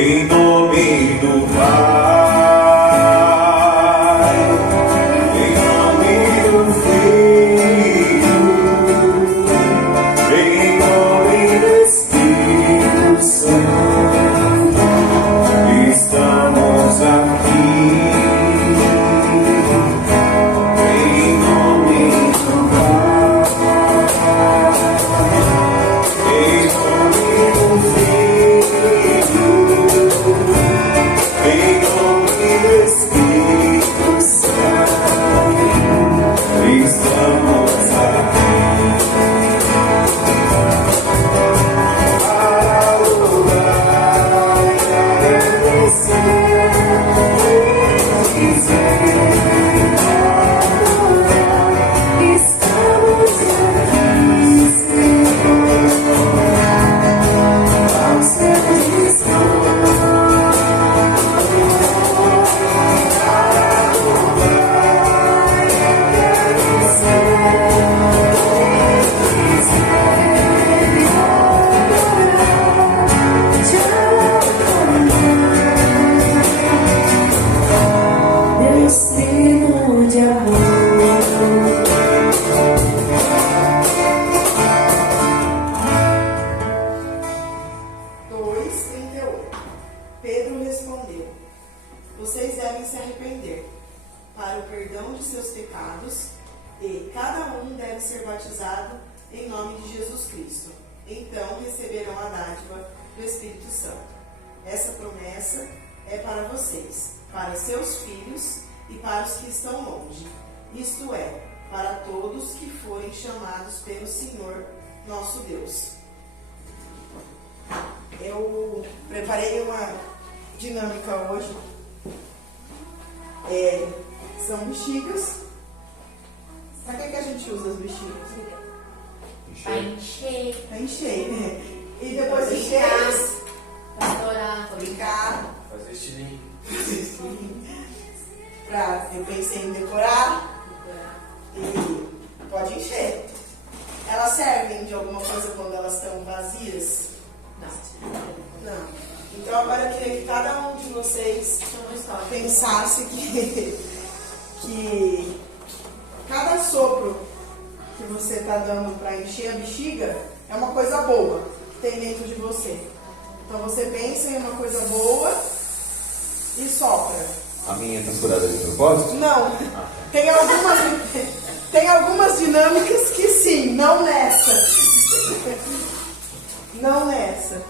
em nome do Pai, em nome do Filho, em nome do Espírito Santo, estamos aqui. Em nome do Pai, em nome do Filho, em nome do Espírito Santo, estamos aqui para louvar e agradecer, dizer, adorar. Estamos aqui, Senhor, ao seu dispor. Deus pleno de amor. Pedro respondeu: vocês devem se arrepender para o perdão de seus pecados e cada um deve ser batizado em nome de Jesus Cristo. Então receberão a dádiva do Espírito Santo. Essa promessa é para vocês, para seus filhos e para os que estão longe, isto é, para todos que forem chamados pelo Senhor nosso Deus. Eu preparei uma dinâmica hoje. São bexigas. Para que a gente usa as bexigas? Pra encher. Para encher, né? E depois de Brincar. cheias, Pra estourar. Pra brincar. Fazer estilingue. Eu pensei em decorar e pode encher. Elas servem de alguma coisa quando elas estão vazias? Não. Então agora eu queria que cada um de vocês pensasse que cada sopro que você está dando para encher a bexiga é uma coisa boa que tem dentro de você. Então você pensa em uma coisa boa e sopra. A minha está furada de propósito? Não. Tem algumas dinâmicas que sim, não nessa. Não nessa.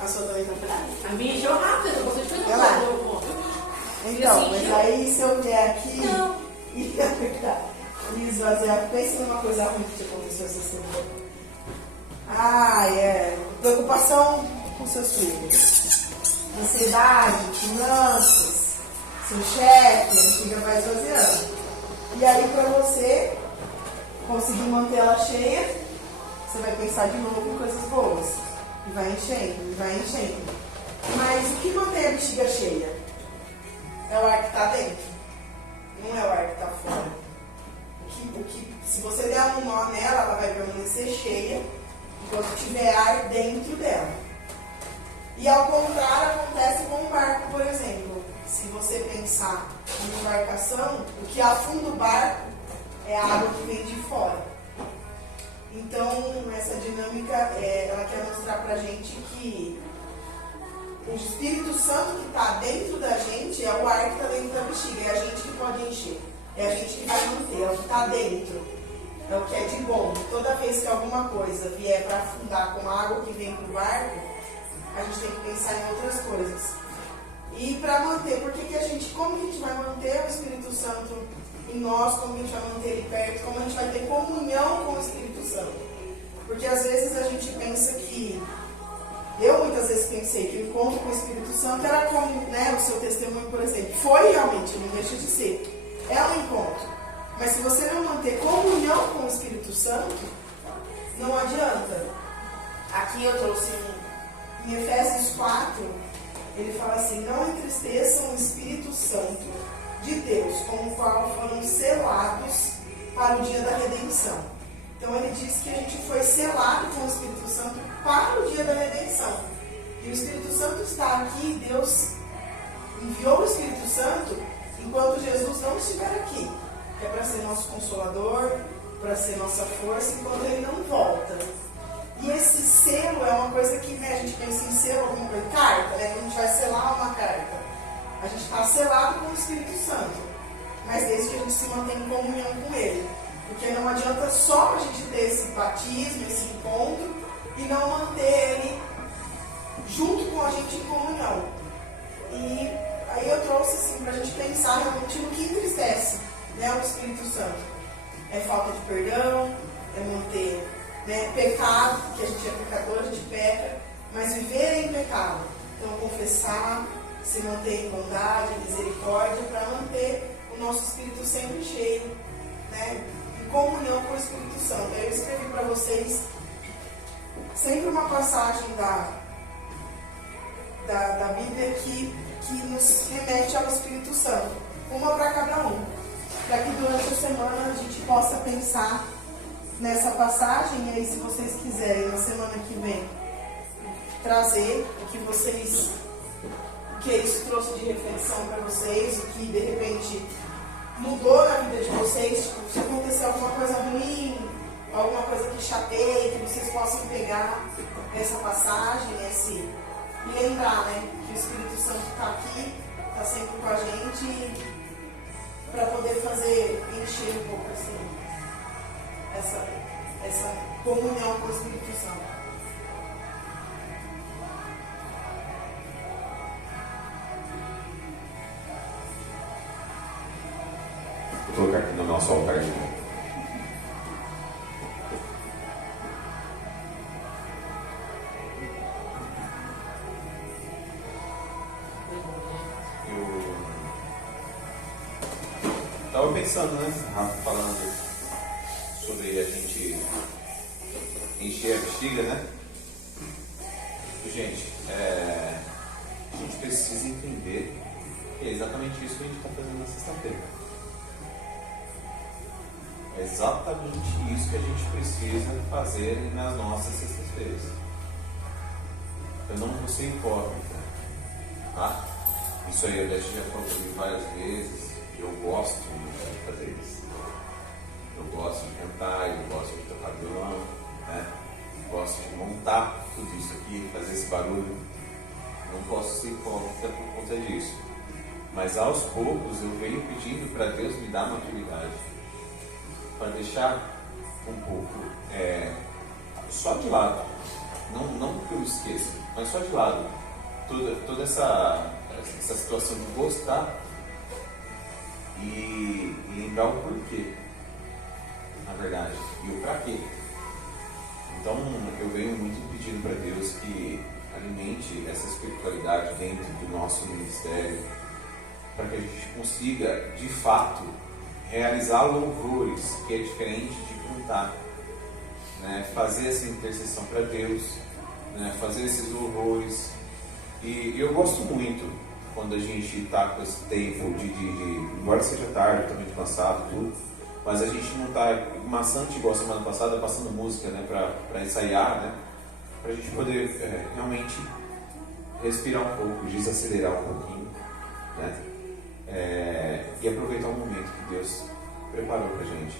A sua também está furada? A minha encheu rápido, eu gostei de fazer Vai lá. um pouco. Então, mas aí se eu vier aqui e esvaziar, pensa numa coisa ruim que te aconteceu essa semana. Preocupação com seus filhos. Ansiedade, finanças, seu chefe, a bexiga vai esvaziando. E aí para você conseguir manter ela cheia, você vai pensar de novo em coisas boas. E vai enchendo, e vai enchendo. Mas o que mantém a bexiga cheia? É o ar que está dentro. Não é o ar que está fora. Se você der um nó nela, ela vai permanecer cheia enquanto tiver ar dentro dela. E ao contrário acontece com um barco, por exemplo. Se você pensar em embarcação, o que afunda o barco é a água que vem de fora. Então, essa dinâmica, ela quer mostrar pra gente que o Espírito Santo que está dentro da gente é o ar que está dentro da bexiga, é a gente que pode encher, é a gente que vai manter, é o que está dentro, é o que é de bom. Toda vez que alguma coisa vier para afundar com a água que vem pro barco, a gente tem que pensar em outras coisas. E para manter, como que a gente vai manter o Espírito Santo em nós, como a gente vai manter ele perto, como a gente vai ter comunhão com o Espírito Santo? Porque às vezes a gente pensa que, eu muitas vezes pensei que o encontro com o Espírito Santo era como, o seu testemunho, por exemplo. Foi realmente, não deixa de ser. É um encontro. Mas se você não manter comunhão com o Espírito Santo, não adianta. Aqui eu trouxe em Efésios 4, ele fala assim: não entristeçam o Espírito Santo de Deus, com o qual foram selados para o dia da redenção. Então ele diz que a gente foi selado com o Espírito Santo para o dia da redenção. E E o Espírito Santo está aqui, Deus enviou o Espírito Santo enquanto Jesus não estiver aqui. É para ser nosso consolador, para ser nossa força enquanto ele não volta. E esse selo é uma coisa que, né, a gente pensa em selo, alguma coisa, carta, né? Quando a gente vai selar uma carta, a gente está selado com o Espírito Santo, mas desde que a gente se mantém em comunhão com ele. Porque não adianta só a gente ter esse batismo, esse encontro, e não manter ele junto com a gente em comunhão. E aí eu trouxe assim, para a gente pensar realmente no que entristece, né, o Espírito Santo. É falta de perdão, é manter, né, pecado, porque a gente é pecador, a gente peca, mas viver em pecado. Então confessar, se manter em bondade, misericórdia, para manter o nosso espírito sempre cheio, né, em comunhão com o Espírito Santo. Aí eu escrevi para vocês sempre uma passagem da Bíblia que nos remete ao Espírito Santo, uma para cada um, para que durante a semana a gente possa pensar nessa passagem. E aí, se vocês quiserem, na semana que vem, trazer o que isso trouxe de reflexão para vocês, o que de repente mudou na vida de vocês, tipo, se acontecer alguma coisa ruim, alguma coisa que chateie, que vocês possam pegar essa passagem, e lembrar, né, que o Espírito Santo está aqui, está sempre com a gente, para poder encher um pouco assim, essa comunhão com o Espírito Santo. Vou colocar aqui no nosso altar de novo. Estava pensando, né, Rafa, falando sobre a gente encher a bexiga, né? Gente, a gente precisa entender que é exatamente isso que a gente está fazendo na sexta-feira. É exatamente isso que a gente precisa fazer nas nossas sextas-feiras. Eu não vou ser hipócrita, tá? Isso aí a gente já falou várias vezes. Eu gosto de fazer isso. Eu gosto de cantar, eu gosto de tocar violão, né? Eu gosto de montar tudo isso aqui, fazer esse barulho. Não posso ser hipócrita por conta disso. Mas aos poucos eu venho pedindo para Deus me dar maturidade, para deixar um pouco só de lado, não que eu esqueça, mas só de lado toda essa situação de gostar e lembrar o porquê, na verdade, e o pra quê. Então eu venho muito pedindo para Deus que alimente essa espiritualidade dentro do nosso ministério, para que a gente consiga, de fato, realizar louvores, que é diferente de cantar, né? Fazer essa intercessão para Deus, né? Fazer esses louvores. E eu gosto muito quando a gente está com esse tempo embora seja tarde, também cansado, tudo, mas a gente não está maçante igual semana passada, passando música, né? Para ensaiar, né? Para a gente poder realmente respirar um pouco, desacelerar um pouquinho, né? E aproveitar o momento que Deus preparou para a gente.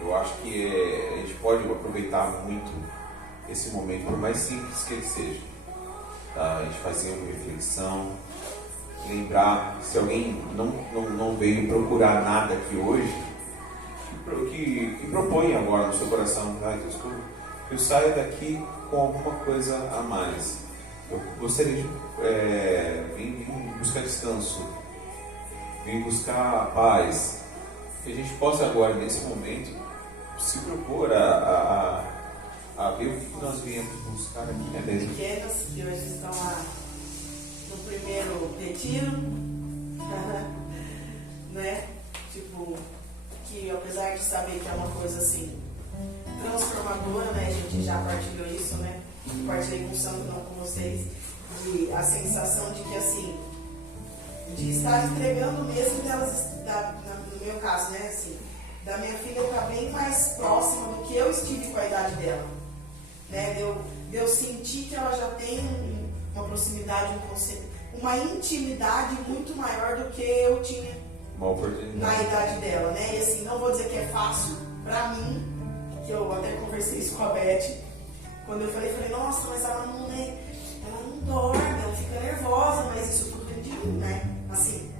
Eu acho que a gente pode aproveitar muito esse momento, por mais simples que ele seja, tá? A gente fazer uma reflexão, lembrar, se alguém não veio procurar nada aqui hoje, que propõe agora no seu coração, Deus, que eu saia daqui com alguma coisa a mais. Eu gostaria de vir buscar descanso, vir buscar paz, que a gente possa agora, nesse momento, se propor a ver o que nós viemos buscar aqui, né, mesmo? Pequenas que hoje estão lá no primeiro retiro, né? Tipo, que apesar de saber que é uma coisa assim transformadora, né? A gente já partilhou isso, né? Partilhei com o Santo, não com vocês, e a sensação de que assim, de estar entregando mesmo delas, no meu caso, né? Assim, da minha filha estar bem mais próxima do que eu estive com a idade dela. né? De eu sentir que ela já tem uma proximidade, uma intimidade muito maior do que eu tinha Uma oportunidade. na idade dela, né? E assim, não vou dizer que é fácil pra mim, que eu até conversei isso com a Beth, quando eu falei, nossa, mas ela não dorme, ela fica nervosa, mas isso tudo vem de mim, né? Assim,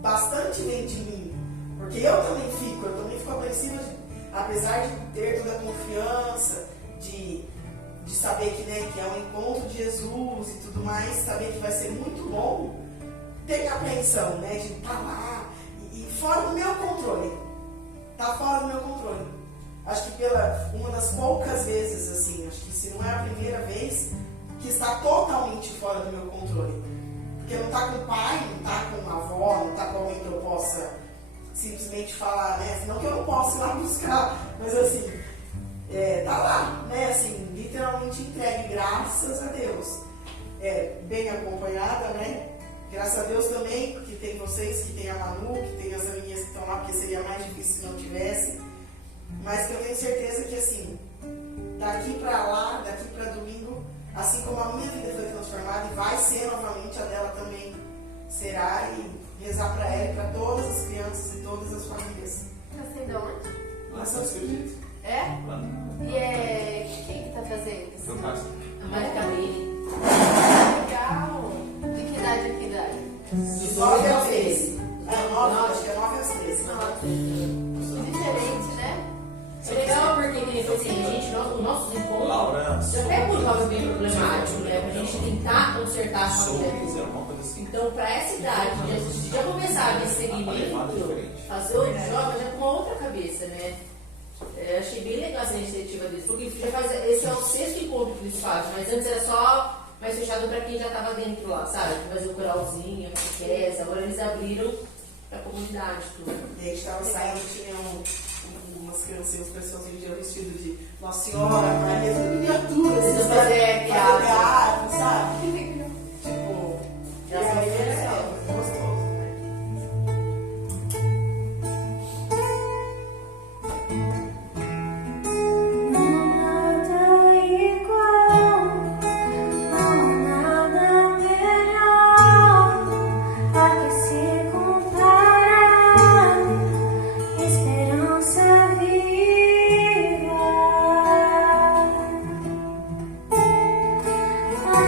bastante vem de mim, porque eu também fico apreensiva, apesar de ter toda a confiança, de saber que, né, que é um encontro de Jesus e tudo mais, saber que vai ser muito bom, tem apreensão, né, de estar lá e fora do meu controle. Tá fora do meu controle. Acho que uma das poucas vezes, assim, acho que se não é a primeira vez, que está totalmente fora do meu controle. Porque não está com o pai, não está com a avó, não está com alguém que eu possa simplesmente falar, né? Não que eu não possa ir lá buscar, mas assim, tá lá, né? Assim, literalmente entregue, graças a Deus. Bem acompanhada, né? Graças a Deus também, porque tem vocês, que tem a Manu, que tem as amiguinhas que estão lá, porque seria mais difícil se não tivesse. Mas que eu tenho certeza que, assim, daqui para lá, daqui para domingo, assim como a minha vida foi transformada e vai ser novamente, a dela também será, e rezar para ela e para todas as crianças e todas as famílias. Nasceu de onde? Mas eu acredito. É? Lá no- E quem que tá trazendo? no caso. A Mari Camille. Legal. De que idade a que idade? De 9 aos 13. Acho que é 9 aos 13. Diferente, né? É legal porque, como eu falei assim, os nossos encontros, Laura, até por causa bem problemático, né? Pra gente tentar consertar a família. fizer uma coisa assim. Então, para essa idade, já começar nesse segmento, fazer o jovem já com uma outra cabeça, né? Achei bem legal essa iniciativa deles, porque já esse é o 6º encontro que eles fazem, mas antes era só mais fechado para quem já estava dentro lá, sabe? Fazer o coralzinho, a catequese, agora eles abriram para a comunidade tudo. E a gente estava saindo, tinha umas criancinhas, pessoas que tinham vestido de Nossa Senhora, Maria, tudo miniatura, assim, Eles sabe? fazer teatro. Sabe? Tipo, Já foi legal. Gostoso, né? Nada igual, nada melhor a que se compara, esperança viva. A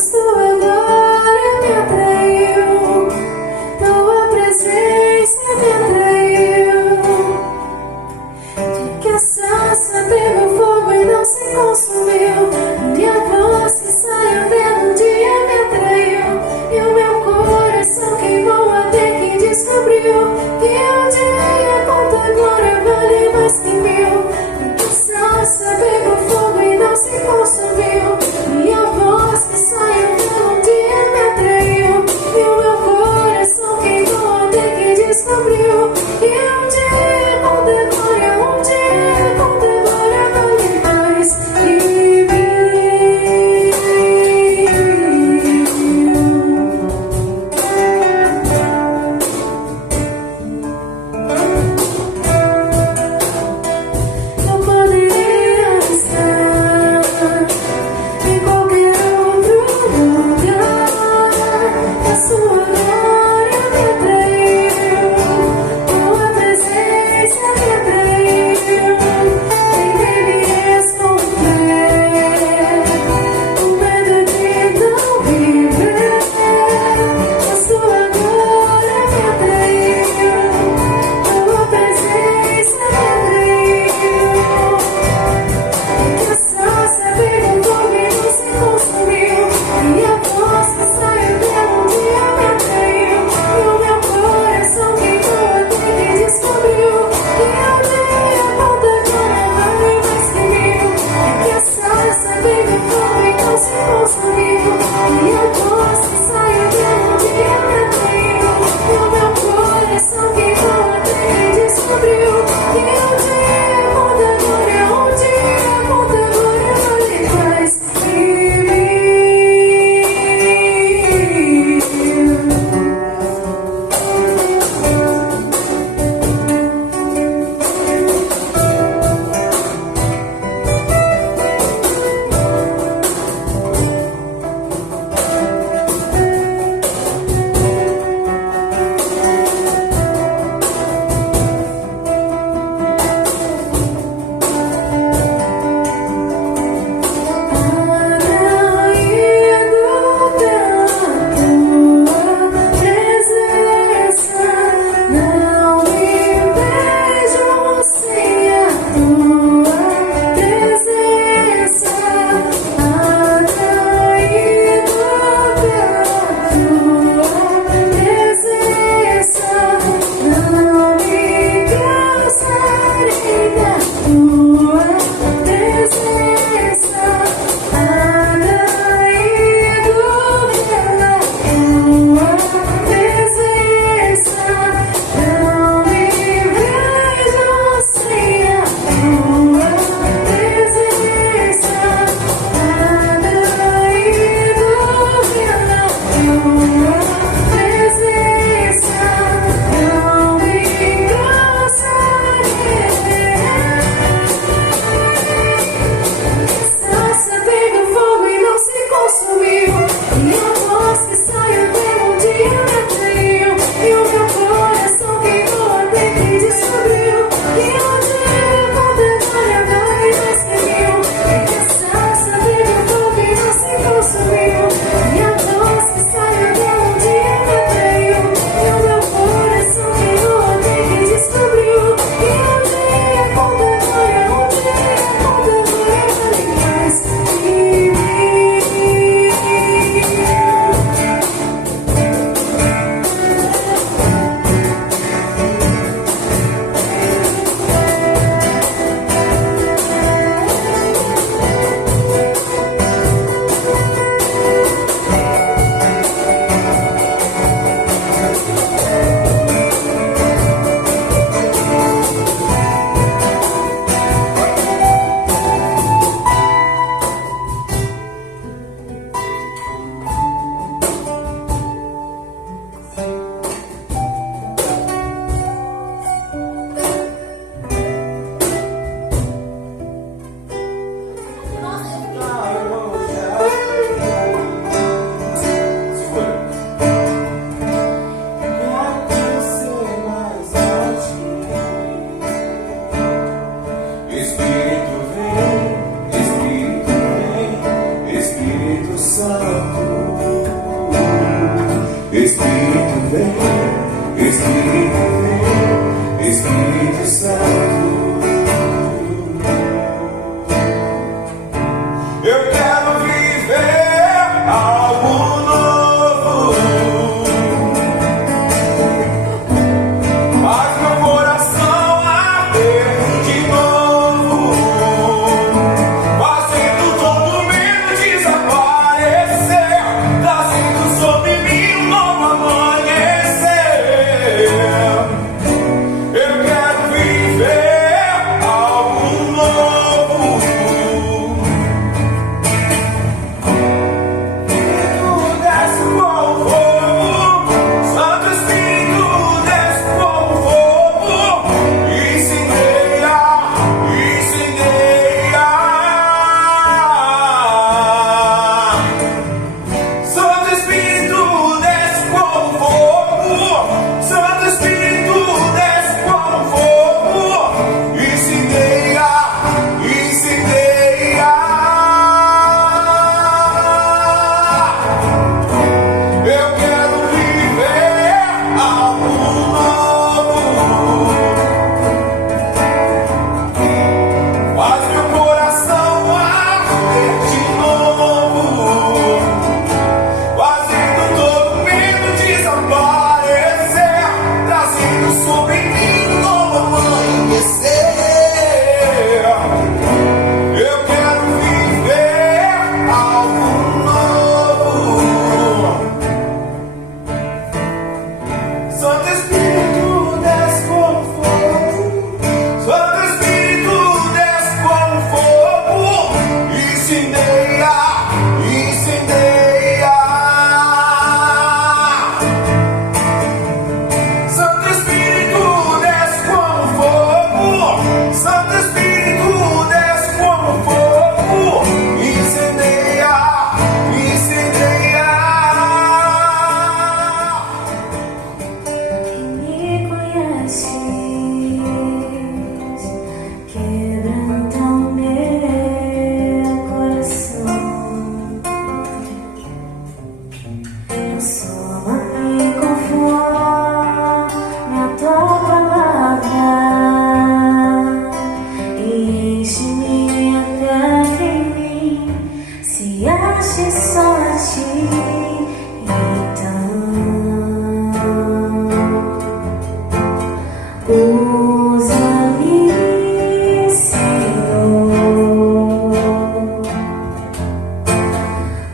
mas tua glória me atraiu, tua presença me atraiu. Que a sarça pegou fogo e não se consumiu, e a voz que sai ardendo um dia me atraiu, e o meu coração queimou até que descobriu que um dia com tua glória vale mais que mil. Que a sarça pegou fogo e não se consumiu, e a voz que sai ardendo Espírito Santo, Espírito vem, Espírito vem, Espírito Santo. Eu quero viver algo novo, faz meu coração arder de novo, fazendo todo medo desaparecer, trazendo sobre mim um novo amanhecer. Eu quero viver algo novo. Desce como fogo, Santo Espírito, desce como fogo, incendeia, incendeia. Santo Espírito, desce como fogo, Santo Espírito, desce como fogo, incendeia, incendeia. Eu quero viver algo novo, faz meu coração arder de novo, fazendo todo medo desaparecer, trazendo sobre mim um novo amanhecer. Eu quero viver algo novo. Santo Espírito, desce como fogo, Santo Espírito, desce como fogo, incendeia, incendeia. Santo Espírito, desce como fogo, Santo Espírito, desce como fogo, incendeia, incendeia. Me conheces, quebranta o meu coração. Eu só me conforme a tua palavra e enche-me até que em mim se ache só a ti. Então usa-me, Senhor.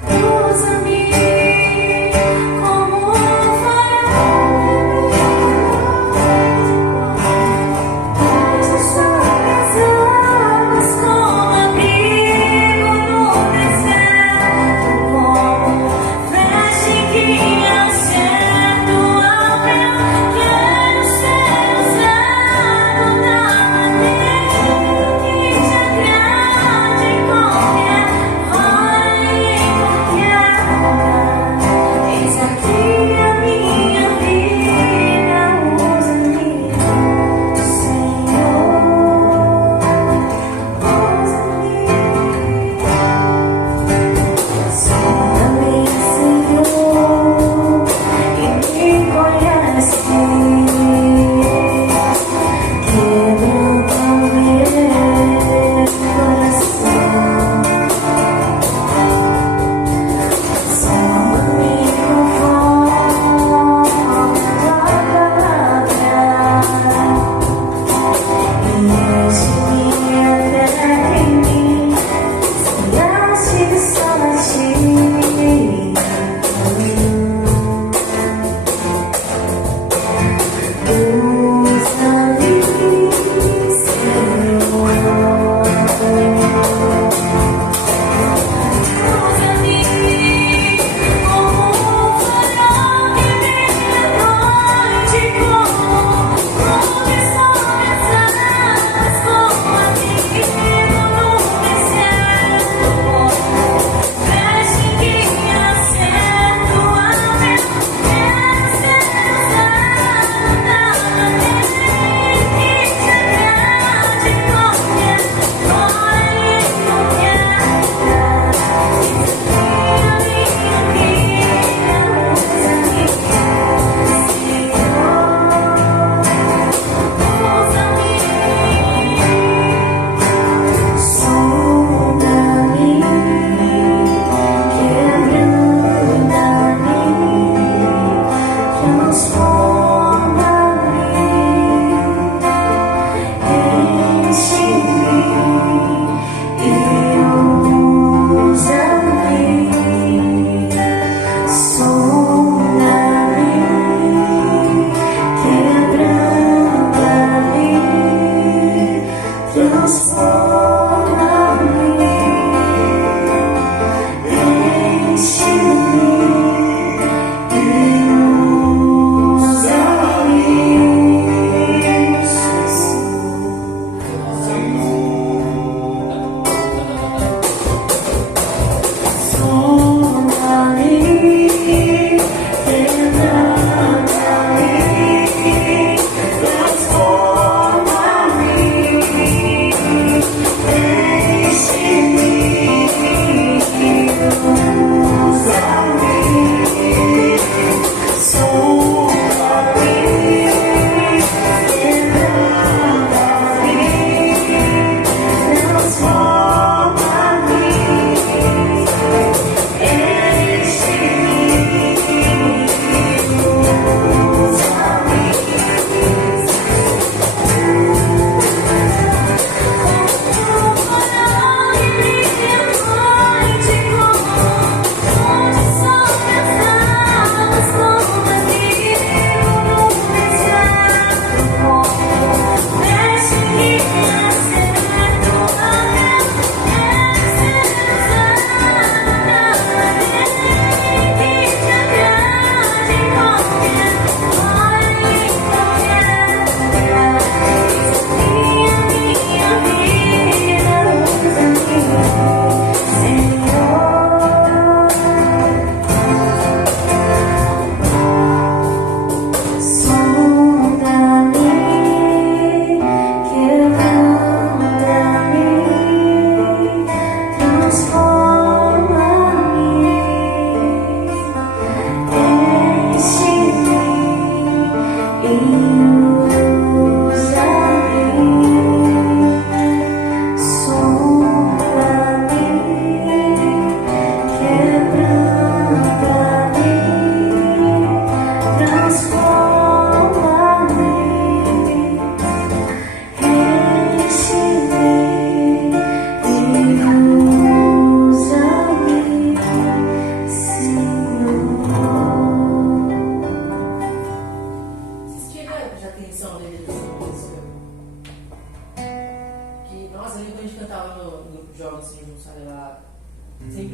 Usa-me como um farol. Traz as suas águas como abrigo no deserto, como flecha que acerta o alvo. Quero ser usado da maneira que te agrade, em qualquer hora e em qualquer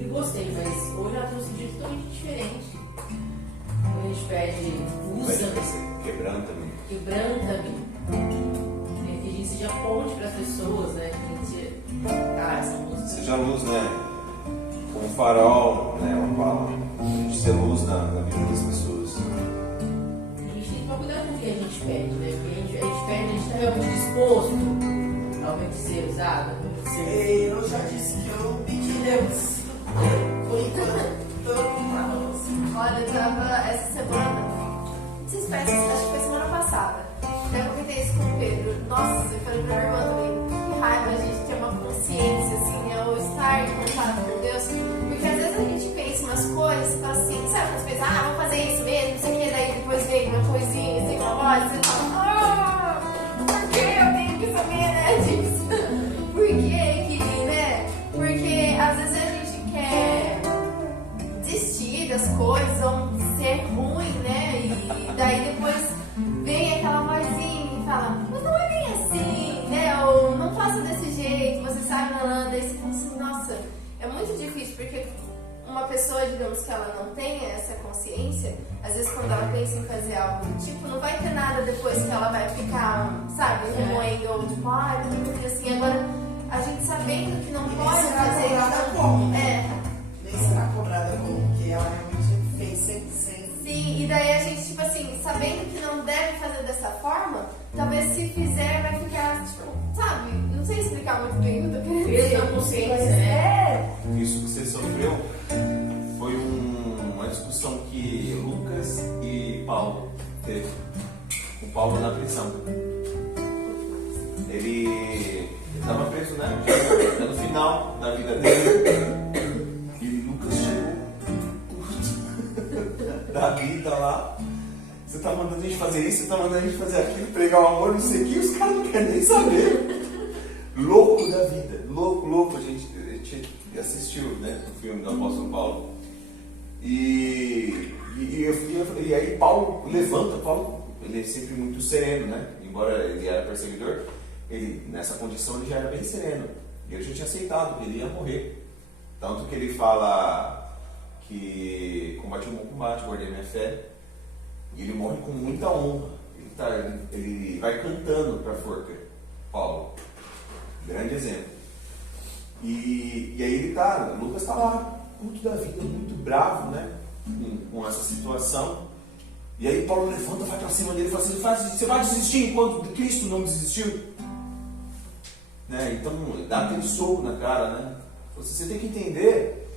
e gostei, mas hoje ela tem um sentido totalmente diferente. Quando a gente pede, usa, quebranta-me. Que a gente seja ponte para as pessoas, né? Que a gente, cara, essa música. Seja luz, né? Como farol, né? Ela fala. A gente ser luz na vida das pessoas. A gente tem que tomar cuidado com o que a gente pede, né? Porque a gente pede, a gente está realmente disposto a realmente ser usado. Eu já disse que eu pedi Deus. Por enquanto, Olha, eu tava essa semana, vocês pensam, acho que foi semana passada, eu comentei isso com o Pedro. Nossa, eu falei pra minha irmã também, que raiva a gente ter uma consciência, assim, ao estar em contato com Deus, porque às vezes a gente pensa umas coisas, fala assim, sabe, quando você pensa, vou fazer isso mesmo, não sei o que, daí depois vem uma coisinha, assim, uma voz, você fala, por que eu tenho que saber, né, disso? Por que, né? Porque às vezes a gente quer desistir das coisas, ou ser ruim, né? E daí depois vem aquela vozinha e fala, mas não é bem assim, né? Ou não faça desse jeito, você sabe, daí você fala assim, nossa, é muito difícil, porque uma pessoa, digamos que ela não tenha essa consciência, às vezes quando ela pensa em fazer algo do tipo, não vai ter nada depois que ela vai ficar, sabe, remoendo, ou tipo, porque assim, agora a gente sabendo que não pode fazer como? nem será cobrada como, porque ela realmente fez sem. Sim, e daí a gente, tipo assim, sabendo que não deve fazer dessa forma, talvez se fizer vai ficar, tipo, sabe, não sei explicar muito bem o que eu tô querendo dizer. Peso na consciência, né? Isso que você sofreu foi uma discussão que Lucas e Paulo teve. O Paulo na prisão. Ele estava preso, né? Já no final da vida dele. E Lucas chegou da vida lá. Você tá mandando a gente fazer isso, você tá mandando a gente fazer aquilo, pregar o amor, não sei o que, os caras não querem nem saber. Louco da vida, louco, a gente assistiu, né, o filme do Apóstolo Paulo. E aí Paulo levanta, ele é sempre muito sereno, né? Embora ele era perseguidor, ele, nessa condição ele já era bem sereno. E ele já tinha aceitado que ele ia morrer. Tanto que ele fala que combati um bom combate, guardei minha fé. E ele morre com muita honra. Ele vai cantando para a forca, Paulo. Grande exemplo. E aí ele Lucas está lá, puto da vida, muito bravo, né? Com essa situação. E aí Paulo levanta, vai para cima dele e fala assim, você vai desistir enquanto Cristo não desistiu? Né? Então dá aquele soco na cara, né? Você tem que entender,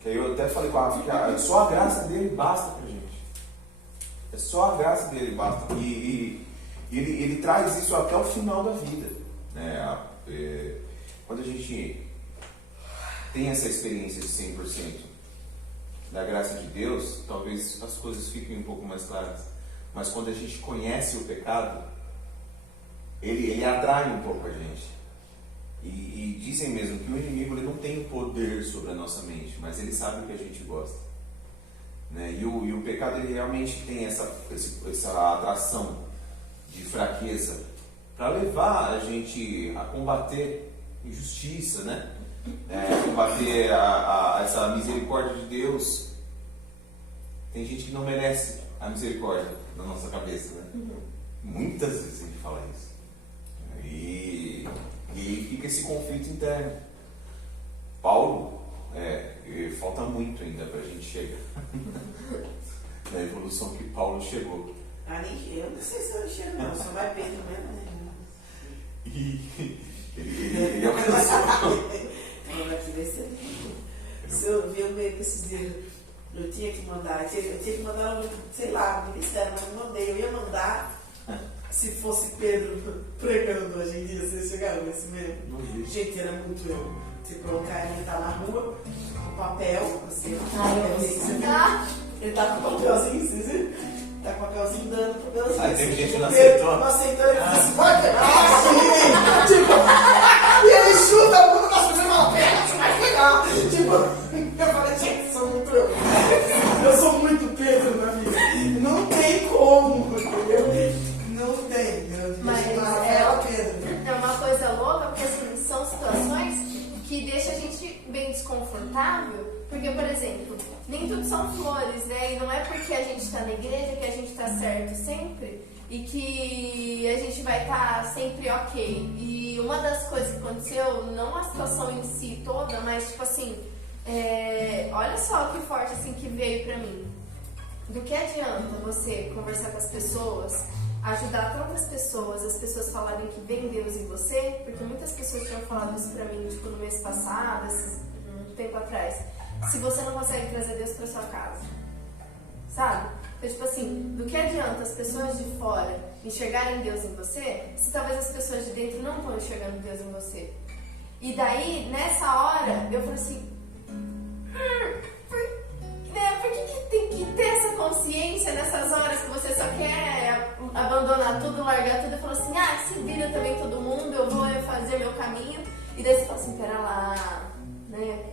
que aí eu até falei com a África, só a graça dele basta pra gente. É só a graça dele basta. E ele traz isso até o final da vida. Né? Quando a gente tem essa experiência de 100% da graça de Deus, talvez as coisas fiquem um pouco mais claras. Mas quando a gente conhece o pecado, ele atrai um pouco a gente. E dizem mesmo que o inimigo ele não tem poder sobre a nossa mente, mas ele sabe o que a gente gosta. Né? E o pecado ele realmente tem essa atração de fraqueza para levar a gente a combater injustiça, né? Combater essa misericórdia de Deus. Tem gente que não merece a misericórdia na nossa cabeça, né? Muitas vezes a gente fala isso. E aí fica esse conflito interno. Paulo, falta muito ainda para a gente chegar na evolução que Paulo chegou. Eu não sei se eu chego, não, só vai Pedro mesmo, né? E ele alcançou. Se eu vi o meio desses dias, eu tinha que mandar, sei lá, no ministério, mas não mandei, eu ia mandar. Se fosse Pedro pregando hoje em dia, vocês chegaram nesse mesmo? Gente, era muito eu. Tipo, o carinha tá na rua, com papel, assim, ele tá com papelzinho, vocês viram? Tá com papelzinho dando papelzinho. Aí teve gente que não aceitou. Não aceitou, ele disse assim, vai pegar, tipo, e ele chuta a bunda das pessoas e fala, pega, você vai pegar. Tipo, eu falei, gente, sou muito eu. Eu sou muito Pedro na vida. Não tem como, entendeu? Não tem. Mas é uma coisa louca, porque assim, são situações que deixam a gente bem desconfortável, Porque, por exemplo, nem tudo são flores, né? E não é porque a gente está na igreja que a gente está certo sempre e que a gente vai estar sempre ok. E uma das coisas que aconteceu, não a situação em si toda, mas tipo assim, olha só que forte assim que veio pra mim. Do que adianta você conversar com as pessoas, ajudar tantas pessoas, as pessoas falarem que vem Deus em você, porque muitas pessoas tinham falado isso pra mim, tipo, no mês passado, um tempo atrás, se você não consegue trazer Deus pra sua casa, sabe? Então, tipo assim, do que adianta as pessoas de fora enxergarem Deus em você, se talvez as pessoas de dentro não estão enxergando Deus em você? E daí, nessa hora, eu falei assim, por que tem que ter essa consciência nessas horas que você só quer abandonar tudo, largar tudo e falar assim, se vira também todo mundo, eu vou fazer meu caminho. E daí você fala assim, pera lá, né?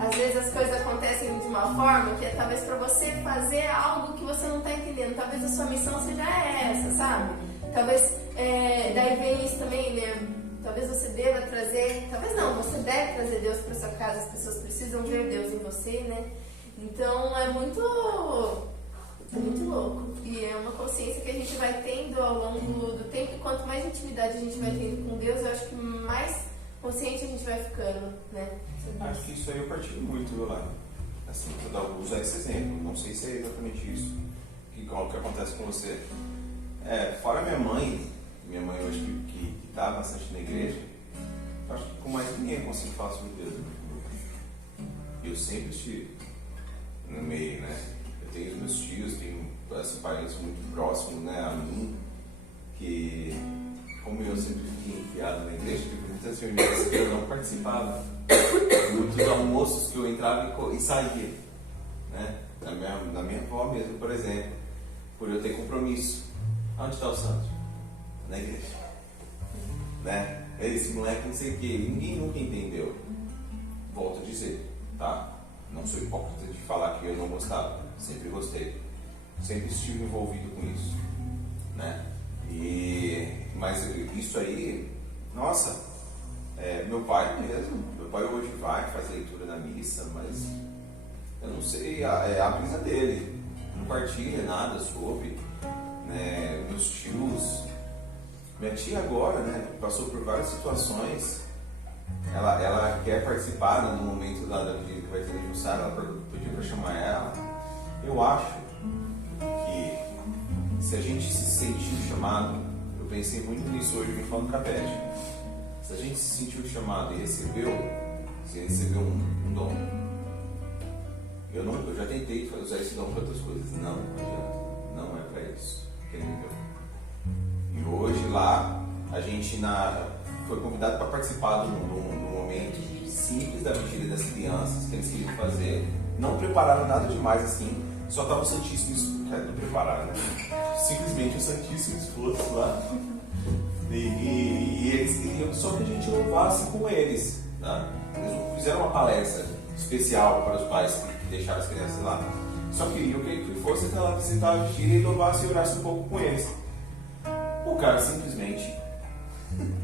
Às vezes as coisas acontecem de uma forma que é talvez pra você fazer algo que você não tá entendendo. Talvez a sua missão seja essa, sabe? Talvez, daí vem isso também, né? Talvez você deva trazer, talvez não, você deve trazer Deus pra sua casa, as pessoas precisam ver Deus em você, né? Então é muito louco. E é uma consciência que a gente vai tendo ao longo do tempo. E quanto mais intimidade a gente vai tendo com Deus, eu acho que mais consciente a gente vai ficando, né? Acho que isso aí eu partilho muito, viu, Lara? Assim, vou usar esse exemplo. Não sei se é exatamente isso que acontece com você. Fora minha mãe hoje que está bastante na igreja, eu acho que com mais ninguém eu consigo falar sobre Deus. Eu sempre estive no meio, né? Eu tenho os meus tios, tenho parentes muito próximos, né, a mim, que, como eu sempre fiquei enfiado na igreja, tive muitas reuniões que eu não participava, muitos almoços que eu entrava e saía, né? Na minha avó mesmo, por exemplo, por eu ter compromisso. Onde está o santo? Na igreja, né? Esse moleque não sei o que, ninguém nunca entendeu. Volto a dizer, tá? Não sou hipócrita de falar que eu não gostava, sempre gostei, sempre estive envolvido com isso, né? Mas isso aí, nossa, meu pai mesmo, meu pai hoje vai fazer leitura na missa, mas eu não sei, a brisa dele, não partilha nada sobre, né? Meus tios, minha tia agora, né, passou por várias situações. Ela quer participar, né, no momento lá da vigília que vai ter aniversário, ela pediu para chamar ela. Eu acho que se a gente se sentir chamado, eu pensei muito nisso hoje, me falando com a Beth. Se a gente se sentiu chamado e recebeu, se recebeu um dom, eu já tentei usar esse dom para outras coisas, não adianta, não é para isso que ele me deu. E hoje lá, a gente foi convidado para participar de um momento simples da vigília das crianças que eles queriam fazer. Não prepararam nada demais assim, só estava o Santíssimo, não prepararam, né? Simplesmente o Santíssimo fosse lá. E eles queriam só que a gente louvasse com eles, né? Eles fizeram uma palestra especial para os pais que deixaram as crianças lá. Só queriam que fosse até lá visitar a vigília e louvasse e orasse um pouco com eles. O cara simplesmente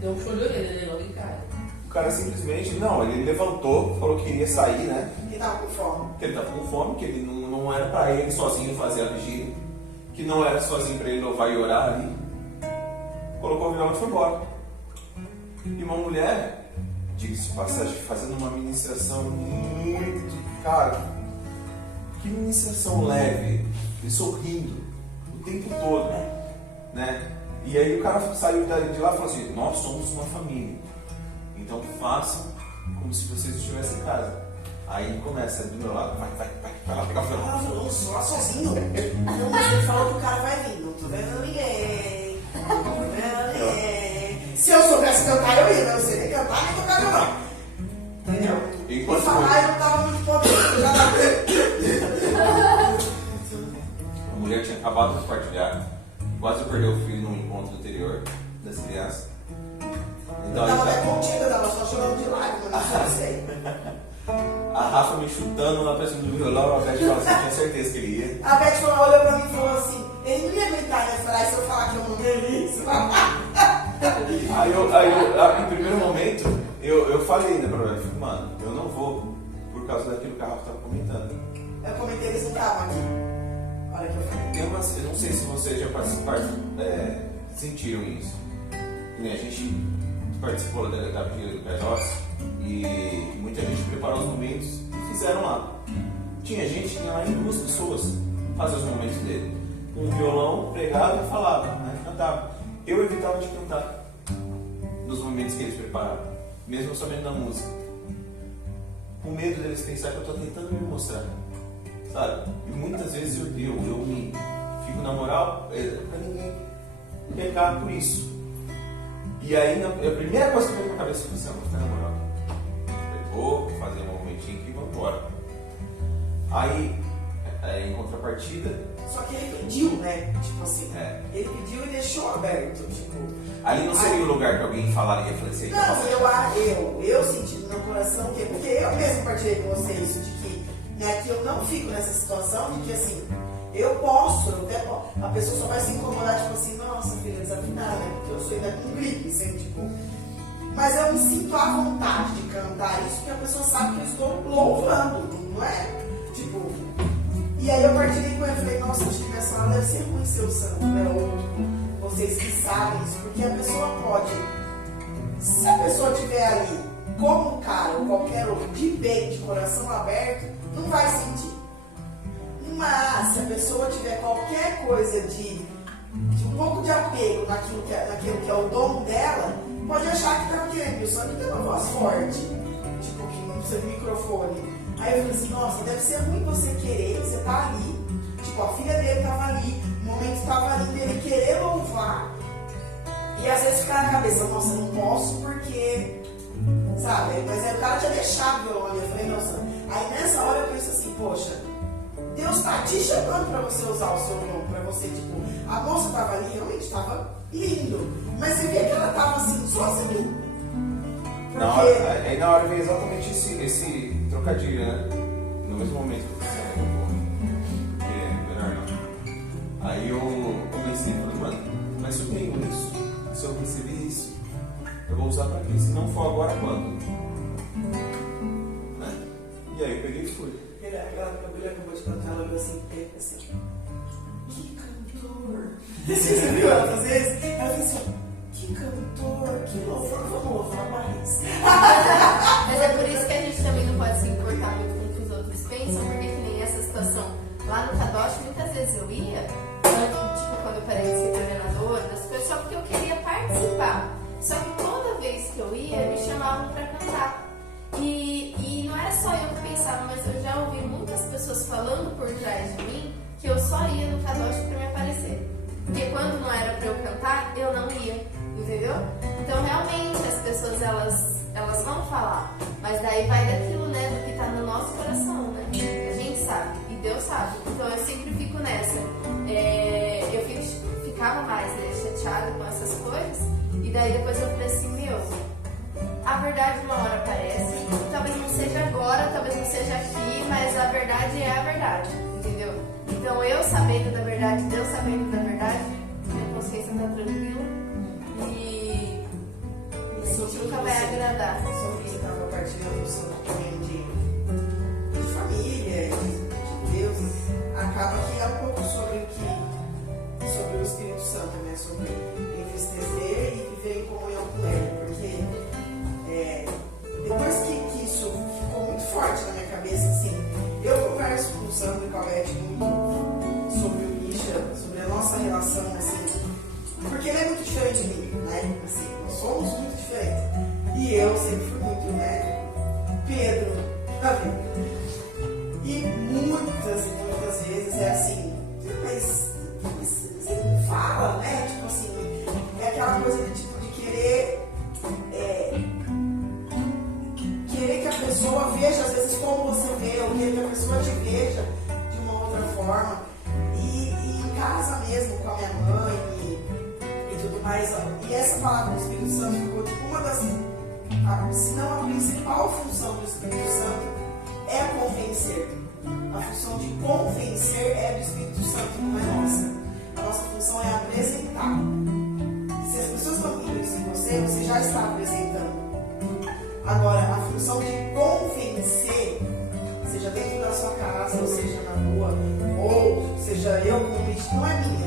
deu um show de orelha, né? Logo em cara. O cara simplesmente, ele levantou, falou que iria sair, né? Que tava com fome. Que ele tava com fome, que ele não era pra ele sozinho fazer a vigília, que não era sozinho pra ele louvar e orar ali. Colocou o violão e foi embora. E uma mulher, diga-se de passagem, fazendo uma ministração muito, cara, que ministração leve, e sorrindo o tempo todo, né? E aí o cara saiu de lá e falou assim, nós somos uma família, então façam como se vocês estivessem em casa. Aí ele começa do meu lado, vai lá pegar o violão. Eu não sou lá sozinho. Não, mas ele falou que o cara vai vir, não tô vendo ninguém. Se eu soubesse cantar, eu ia, mas eu sei nem cantar, nem tocar violão. Entendeu? Enquanto e falar, eu não tava muito poderoso, a mulher tinha acabado de compartilhar, quase perdeu o filho num encontro anterior das crianças. Então, eu tava até contida, tava só chorando de lágrimas, não sei. A Rafa me chutando lá pra cima do violão, a Beth falou assim, tinha certeza que ele ia. A Beth olhou pra mim e falou assim, ele não ia gritar, né? Falar, se eu falar que eu não dei isso. Aí em primeiro momento, eu falei, né, pra ela, mano, eu não vou, por por causa daquilo que a Rafa estava comentando. Eu comentei, eles não estavam aqui. Olha que eu falei. Tem umas, eu não sei se vocês já participaram, sentiram isso. A gente participou da Vigília do Pai Nosso e muita gente preparou os momentos e fizeram lá. Tinha gente que ia lá em 2 pessoas fazer os momentos dele. Com um violão, pregava e falava, né? Cantava. Eu evitava de cantar nos momentos que eles preparavam, mesmo sabendo da música. Com medo deles pensar que eu estou tentando me mostrar, sabe? E muitas vezes eu me fico na moral para ninguém pecar por isso. E aí a primeira coisa que veio na minha cabeça foi assim, vou ficar na moral. Eu vou fazer um momentinho aqui e vou embora. Aí, em contrapartida... Só que ele pediu, né? Tipo assim, ele pediu e deixou aberto, tipo... Ali não seria o lugar que alguém falaria, assim... Não, eu senti no meu coração que... Porque eu mesmo partilhei com você isso, de que, né, que eu não fico nessa situação de que, assim, eu até posso. A pessoa só vai se incomodar, tipo assim, nossa, filha, desafinada, né? Porque eu sou ainda com gripe, assim, tipo... Mas eu me sinto à vontade de cantar isso, porque a pessoa sabe que eu estou louvando, não é? Tipo... E aí eu partilhei com ele e falei, nossa, acho que minha sala deve ser ruim, seu santo, né? Ou vocês que sabem isso, porque a pessoa pode, se a pessoa estiver ali, como um cara ou qualquer outro, de bem, de coração aberto, não vai sentir. Mas se a pessoa tiver qualquer coisa de um pouco de apego naquilo que é o dom dela, pode achar que está querendo, a pessoa não tem uma voz forte, tipo, que não precisa de microfone. Aí eu falei assim, nossa, deve ser ruim você querer, você tá ali, tipo, a filha dele tava ali, o momento estava ali dele querer louvar, e às vezes ficar na cabeça, nossa, não posso porque, sabe, mas aí o cara tinha deixado o violão ali, eu falei, nossa, aí nessa hora eu penso assim, poxa, Deus tá te chamando pra você usar o seu dom, pra você, tipo, a moça tava ali, realmente tava lindo, mas você via que ela tava assim, sozinha. Aí na hora veio exatamente esse trocadilho, né? No mesmo momento que eu pensei, porque é melhor não. Aí eu comecei e falei, mano, mas se eu tenho isso, se eu receber isso, eu vou usar pra quê? Se não for agora, quando? Né? E aí eu peguei e fui. A mulher acabou de cantar, ela olhou assim, que cantor! Você viu ela fazer isso? Ela fez assim, que cantor, que louvor, vamos louvar mais. Mas é por isso que a gente também não pode se importar muito com o que os outros pensam, porque que nem essa situação lá no Kadosh, muitas vezes eu ia, tipo quando eu parei de ser coordenadora, das coisas, só porque eu queria participar. Só que toda vez que eu ia, me chamavam pra cantar. E não era só eu que pensava, mas eu já ouvi muitas pessoas falando por trás de mim que eu só ia no Kadosh pra me aparecer. Porque quando não era pra eu cantar, eu não ia, entendeu? Então realmente as pessoas elas vão falar, mas daí vai daquilo, né, do que tá no nosso coração, né? A gente sabe, e Deus sabe. Então eu sempre fico nessa. Eu ficava mais, né, chateada com essas coisas, e daí depois eu falei assim, a verdade uma hora aparece, talvez não seja agora, talvez não seja aqui, mas a verdade é a verdade, entendeu? Então eu sabendo da verdade, Deus sabendo da verdade, minha consciência está tranquila e a gente nunca vai agradar. Sobre isso, eu estava partilhando sobre de família, de Deus, acaba que é um pouco sobre o Espírito Santo, né? Sobre entristecer e viver em comunhão com Ele, porque depois que isso ficou muito forte na minha cabeça, assim, eu converso com o Sandro e com a Beth muito sobre o Misha, sobre a nossa relação, assim, porque ele é muito diferente de mim, né? Assim, nós somos muito diferentes. E eu sempre fui muito, né? Pedro, da vida. E muitas vezes é assim, mas você não fala, né? Tipo assim, é aquela coisa de tipo de querer que a pessoa veja, às vezes, como você vê, ou querer que a pessoa te veja de uma outra forma. E em casa mesmo, com a minha mãe e tudo mais. E essa palavra do Espírito Santo ficou tipo uma das, se não a principal função do Espírito Santo é convencer. A função de convencer é do Espírito Santo, não é nossa. A nossa função é apresentar. Se as pessoas estão vendo isso em você, você já está apresentando. Agora, a função de convencer na sua casa, ou seja, na rua, ou seja, eu com isso, não é minha.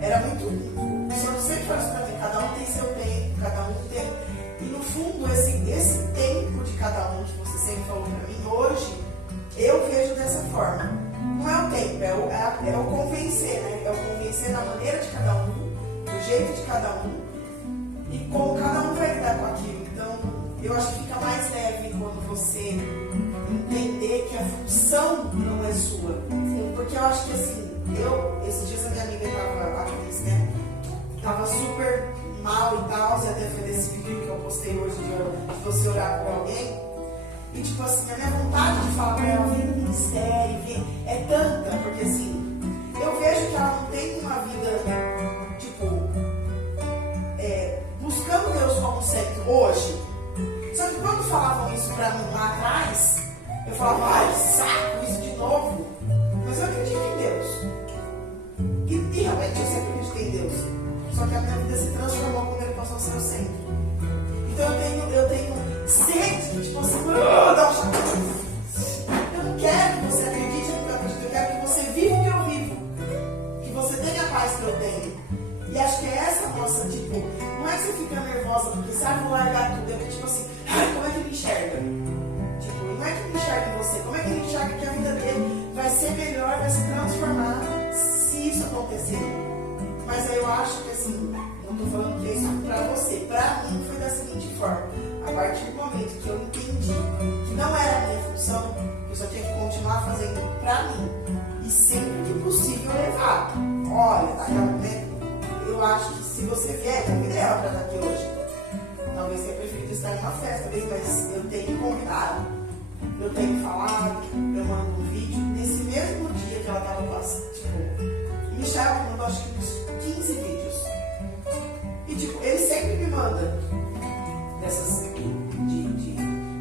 Era muito. O Senhor sempre fala isso para mim, cada um tem seu tempo, cada um tem. E no fundo, esse tempo de cada um que você sempre falou para mim, hoje, eu vejo dessa forma. Não é o tempo, é o convencer, né? É o convencer na maneira de cada um, do jeito de cada um, e como cada um vai lidar com aquilo. Então, eu acho que fica mais leve quando você entender que a função não é sua. Sim, porque eu acho que assim, esses dias a minha amiga estava, a Cris, né? Tava super mal e tal, e até foi desse vídeo que eu postei hoje de você orar por alguém. E tipo assim, a minha vontade de falar pra ela, vir no ministério, é tanta, porque assim, eu vejo que ela não tem uma vida, tipo, buscando Deus como sempre, hoje. Só que quando falavam isso pra mim lá atrás, eu falava, ai, saco, isso de novo. Mas eu acredito em Deus. E realmente eu sempre acreditei em Deus. Só que a minha vida se transformou quando ele passou a ser o centro. Então eu tenho sede, tipo assim, dá um chapéu. Eu não quero que você acredite no que eu acredito, eu quero que você viva o que eu vivo. Que você tenha a paz que eu tenho. E acho que é essa nossa, tipo, não é que você fica nervosa porque sabe, vou largar tudo. É tipo assim, ai, como é que ele enxerga? Tipo, não é que ele enxerga em você, como é que ele enxerga que a vida dele vai ser melhor, vai se transformar se isso acontecer. Mas eu acho que assim, não estou falando que é isso pra você. Pra mim foi da seguinte forma. A partir do momento que eu entendi que não era a minha função, eu só tinha que continuar fazendo pra mim. E sempre que possível levar. Olha, naquele momento, eu acho que se você vier, eu me dela pra estar aqui hoje. Talvez tenha preferido estar em uma festa, mas eu tenho convidado, eu tenho falado, eu mando um vídeo. Nesse mesmo dia que ela estava passando, tipo, o Michel me mandou acho que uns 15 vídeos. E tipo, ele sempre me manda dessas de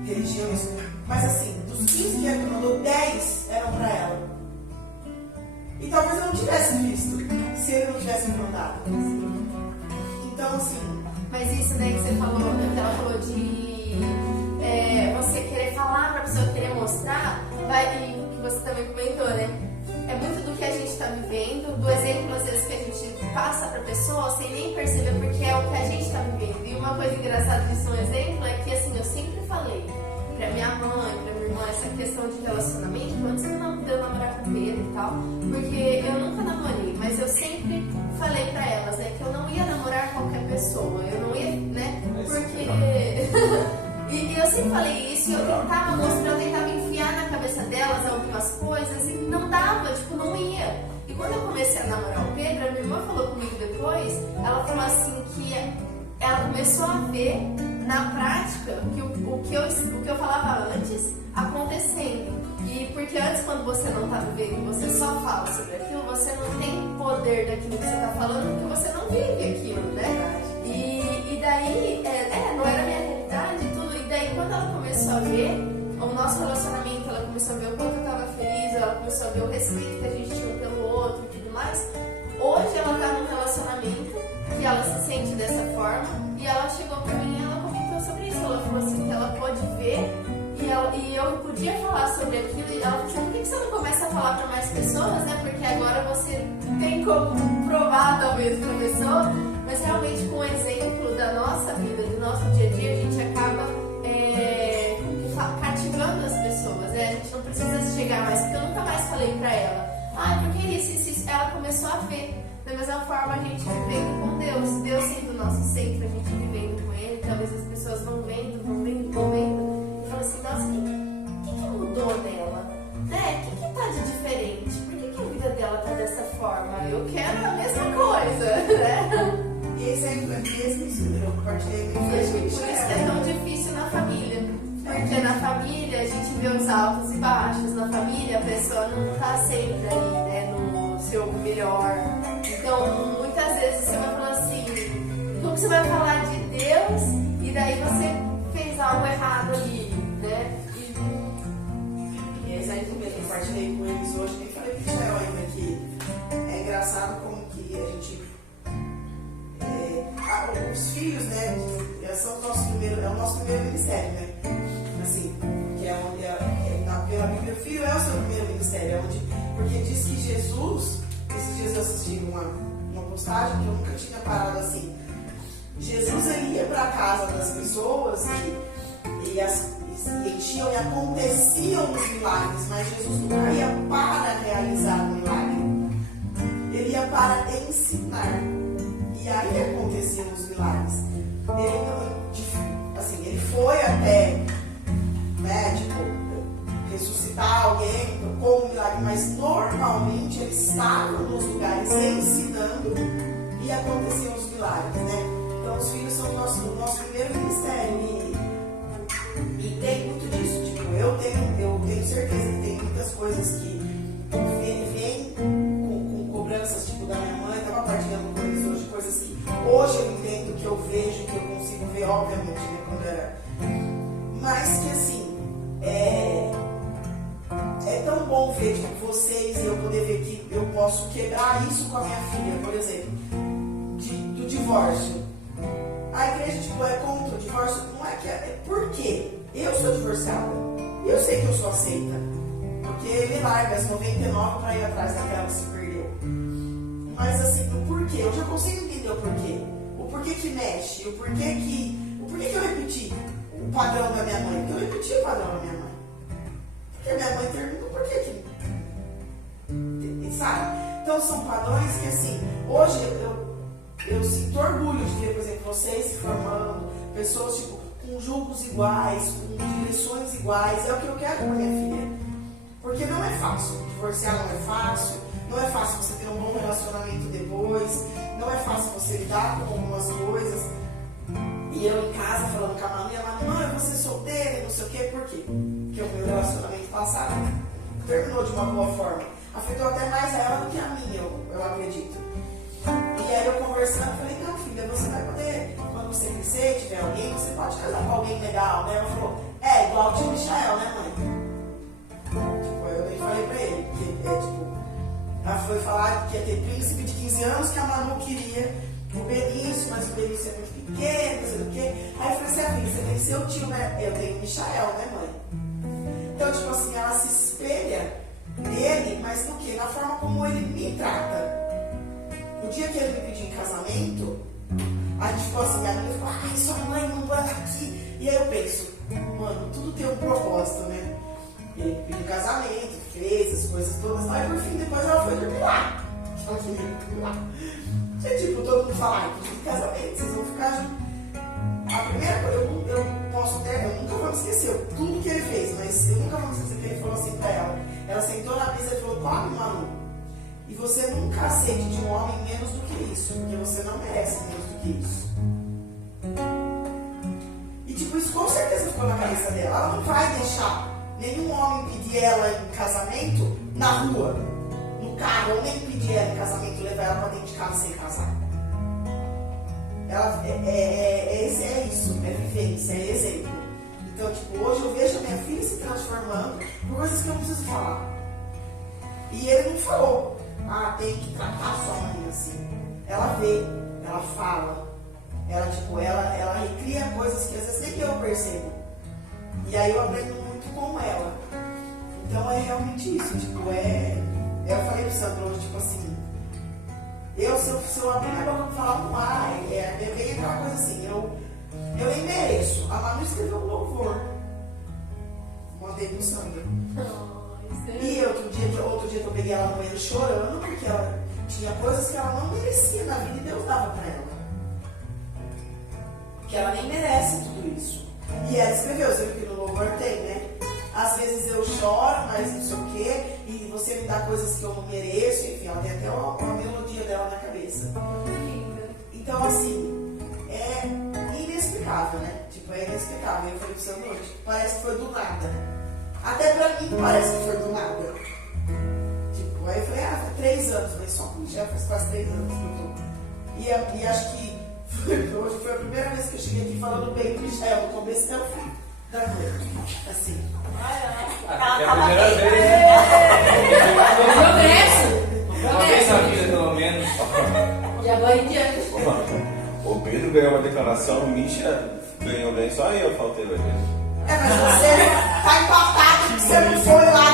religiões, mas assim, dos 15 que ele me mandou, 10 eram pra ela. E talvez eu não tivesse visto se ele não tivesse me mandado. Então assim. Mas isso daí que você falou, que ela falou de você querer falar pra pessoa, querer mostrar, e que você também comentou, né? É muito do que a gente está vivendo, do exemplo às vezes que a gente passa pra pessoa sem nem perceber, porque é o que a gente está vivendo. E uma coisa engraçada disso, um exemplo, é que assim, eu sempre falei pra minha mãe, pra minha irmã, essa questão de relacionamento, antes de eu namorar com o Pedro e tal, porque eu nunca namorei, mas eu sempre falei pra elas, né, que eu não ia namorar qualquer pessoa, eu não ia, né, porque... E eu sempre falei isso, e eu tentava mostrar, eu tentava enfiar na cabeça delas algumas coisas, e não dava, tipo, não ia. E quando eu comecei a namorar o Pedro, a minha irmã falou comigo depois, ela falou assim que ela começou a ver na prática o que eu falava antes acontecendo. E porque antes, quando você não está vivendo, você só fala sobre aquilo, você não tem poder daquilo que você está falando, porque você não vive aquilo, né? E daí, não era a minha realidade e tudo. E daí, quando ela começou a ver o nosso relacionamento, ela começou a ver o quanto eu estava feliz, ela começou a ver o respeito que a gente tinha um pelo outro e tudo mais. Hoje ela está num relacionamento que ela se sente dessa forma, e ela chegou pra mim e ela comentou sobre isso. Ela falou assim que ela pode ver e eu podia falar sobre aquilo, e ela falou assim, por que você não começa a falar para mais pessoas, né? Porque agora você tem como provar talvez para a pessoa, mas realmente com o exemplo da nossa vida, do nosso dia a dia, a gente acaba cativando as pessoas, né? A gente não precisa chegar mais, porque eu nunca mais falei para ela, porque isso, ela começou a ver. Da mesma forma, a gente vivendo com Deus, Deus sendo o nosso centro, a gente vivendo com Ele, talvez as pessoas vão vendo, e falam assim, nossa, o que mudou nela? Né? O que tá de diferente? Por que a vida dela tá dessa forma? Eu quero a mesma coisa, né? E esse é mesmo isso, eu compartilhei com Por isso que é tão difícil na família. Porque na família a gente vê os altos e baixos, na família a pessoa não tá sempre ali, né, no seu melhor. Então, muitas vezes você vai falar assim, como você vai falar de Deus e daí você fez algo errado ali, né? E esse aí também, eu compartilhei com eles hoje, nem falei pro Israel ainda que é engraçado como que a gente... os filhos, né, são o nosso primeiro ministério, né? Assim, que é onde da Bíblia, o filho é o seu primeiro ministério. Porque diz que Jesus, esses dias eu assisti uma postagem que eu nunca tinha parado assim. Jesus ele ia para a casa das pessoas e enchiam e aconteciam os milagres, mas Jesus nunca ia para realizar o milagre. Ele ia para ensinar. E aí aconteciam os milagres. Ele foi até, né, tipo, ressuscitar alguém como milagre, mas normalmente ele estava nos lugares ensinando e aconteciam os milagres, né? Então os filhos são o nosso primeiro ministério e tem muito disso. Tipo, eu tenho certeza que tem muitas coisas que vêm com cobranças, tipo, da minha mãe. Estava partilhando com eles hoje coisas que hoje eu entendo, que eu vejo, que eu consigo ver, obviamente, né, quando era. Mas que assim, é tão bom ver, tipo, vocês e eu poder ver que eu posso quebrar isso com a minha filha, por exemplo, do divórcio. A igreja, tipo, é contra o divórcio, não é que é por quê? Eu sou divorciada, eu sei que eu sou aceita, porque ele larga as 99 para ir atrás daquela que se perdeu. Mas assim, o porquê, eu já consigo entender o porquê. O porquê que mexe, o porquê que eu repeti o padrão da minha mãe, porque eu repeti o padrão da minha mãe. Porque a minha mãe terminou, por que que... Sabe? Então são padrões que assim, hoje eu sinto orgulho de ver, por exemplo, vocês se formando, pessoas tipo, com julgos iguais, com direções iguais, é o que eu quero para minha filha. Porque não é fácil, divorciar não é fácil, não é fácil você ter um bom relacionamento depois, não é fácil você lidar com algumas coisas. E eu em casa falando com a Manu, e ela, mãe, eu vou ser solteira e não sei o quê, por quê? Porque o meu relacionamento passado terminou de uma boa forma. Afetou até mais a ela do que a mim, eu acredito. E aí eu conversando, falei, não filha, você vai poder, quando você crescer, tiver alguém, você pode casar com alguém legal, né? Ela falou, igual o tio Michael, né mãe? Tipo, eu nem falei pra ele, porque ela foi falar que ia ter príncipe de 15 anos, que a Manu queria o Benício, mas o Benício é muito pequeno, não sei o quê. Aí eu falei assim, filha, você tem seu tio, né? Eu tenho o Michael, né mãe? Então, tipo assim, ela se espelha nele, mas no quê? Na forma como ele me trata. O dia que ele me pediu em casamento, a gente ficou assim, a minha ficou, ai, sua mãe não manda aqui. E aí eu penso, mano, tudo tem um propósito, né? E ele pediu casamento, fez as coisas todas, mas por fim, depois ela foi dormir lá. Ela foi dormir lá. E tipo, todo mundo fala, ai, pediu casamento, vocês vão ficar juntos. A primeira coisa, eu posso até, eu nunca vou me esquecer tudo que ele fez, mas eu nunca vou me esquecer que ele falou assim pra ela. Ela sentou na mesa e falou, come, Manu. E você nunca aceite de um homem menos do que isso, porque você não merece menos do que isso. E tipo, isso com certeza ficou na cabeça dela. Ela não vai deixar nenhum homem pedir ela em casamento na rua, no carro, ou nem pedir ela em casamento, levar ela pra dentro de casa sem casar. Ela é isso, é vivência, é exemplo. Então, tipo, hoje eu vejo a minha filha se transformando por coisas que eu não preciso falar. E ele não falou, tem que tratar sua mãe assim. Ela vê, ela fala, ela recria coisas que às vezes nem eu percebo. E aí eu aprendo muito com ela. Então é realmente isso, tipo, eu falei pro Sandro hoje, tipo assim, se eu abrir a boca pra falar um ai, bem aquela coisa assim, eu nem mereço. A Manu escreveu um louvor. Mandei pro Sandro. E outro dia que eu peguei ela no banheiro chorando, porque ela tinha coisas que ela não merecia na vida e Deus dava pra ela. Que ela nem merece tudo isso. E ela escreveu, você viu que no louvor tem, né? Às vezes eu choro, mas não sei o quê, e você me dá coisas que eu não mereço, enfim, ela tem até uma melodia dela na cabeça. Então, assim, é inexplicável, né? Tipo, é inexplicável. Eu falei pro seu noite, parece que foi do nada. Até pra mim parece que foi do nada. Tipo, aí eu falei, faz 3 anos, mas só com o Michel faz quase 3 anos que eu tô. E acho que hoje foi a primeira vez que eu cheguei aqui falando bem do Michel, do começo até o fim da noite. Assim. É a primeira vez. Uma vez na vida, pelo menos. De agora em diante. O Pedro ganhou uma declaração, o Misha ganhou bem, só eu faltei hoje. Mas você tá empatado que você não foi lá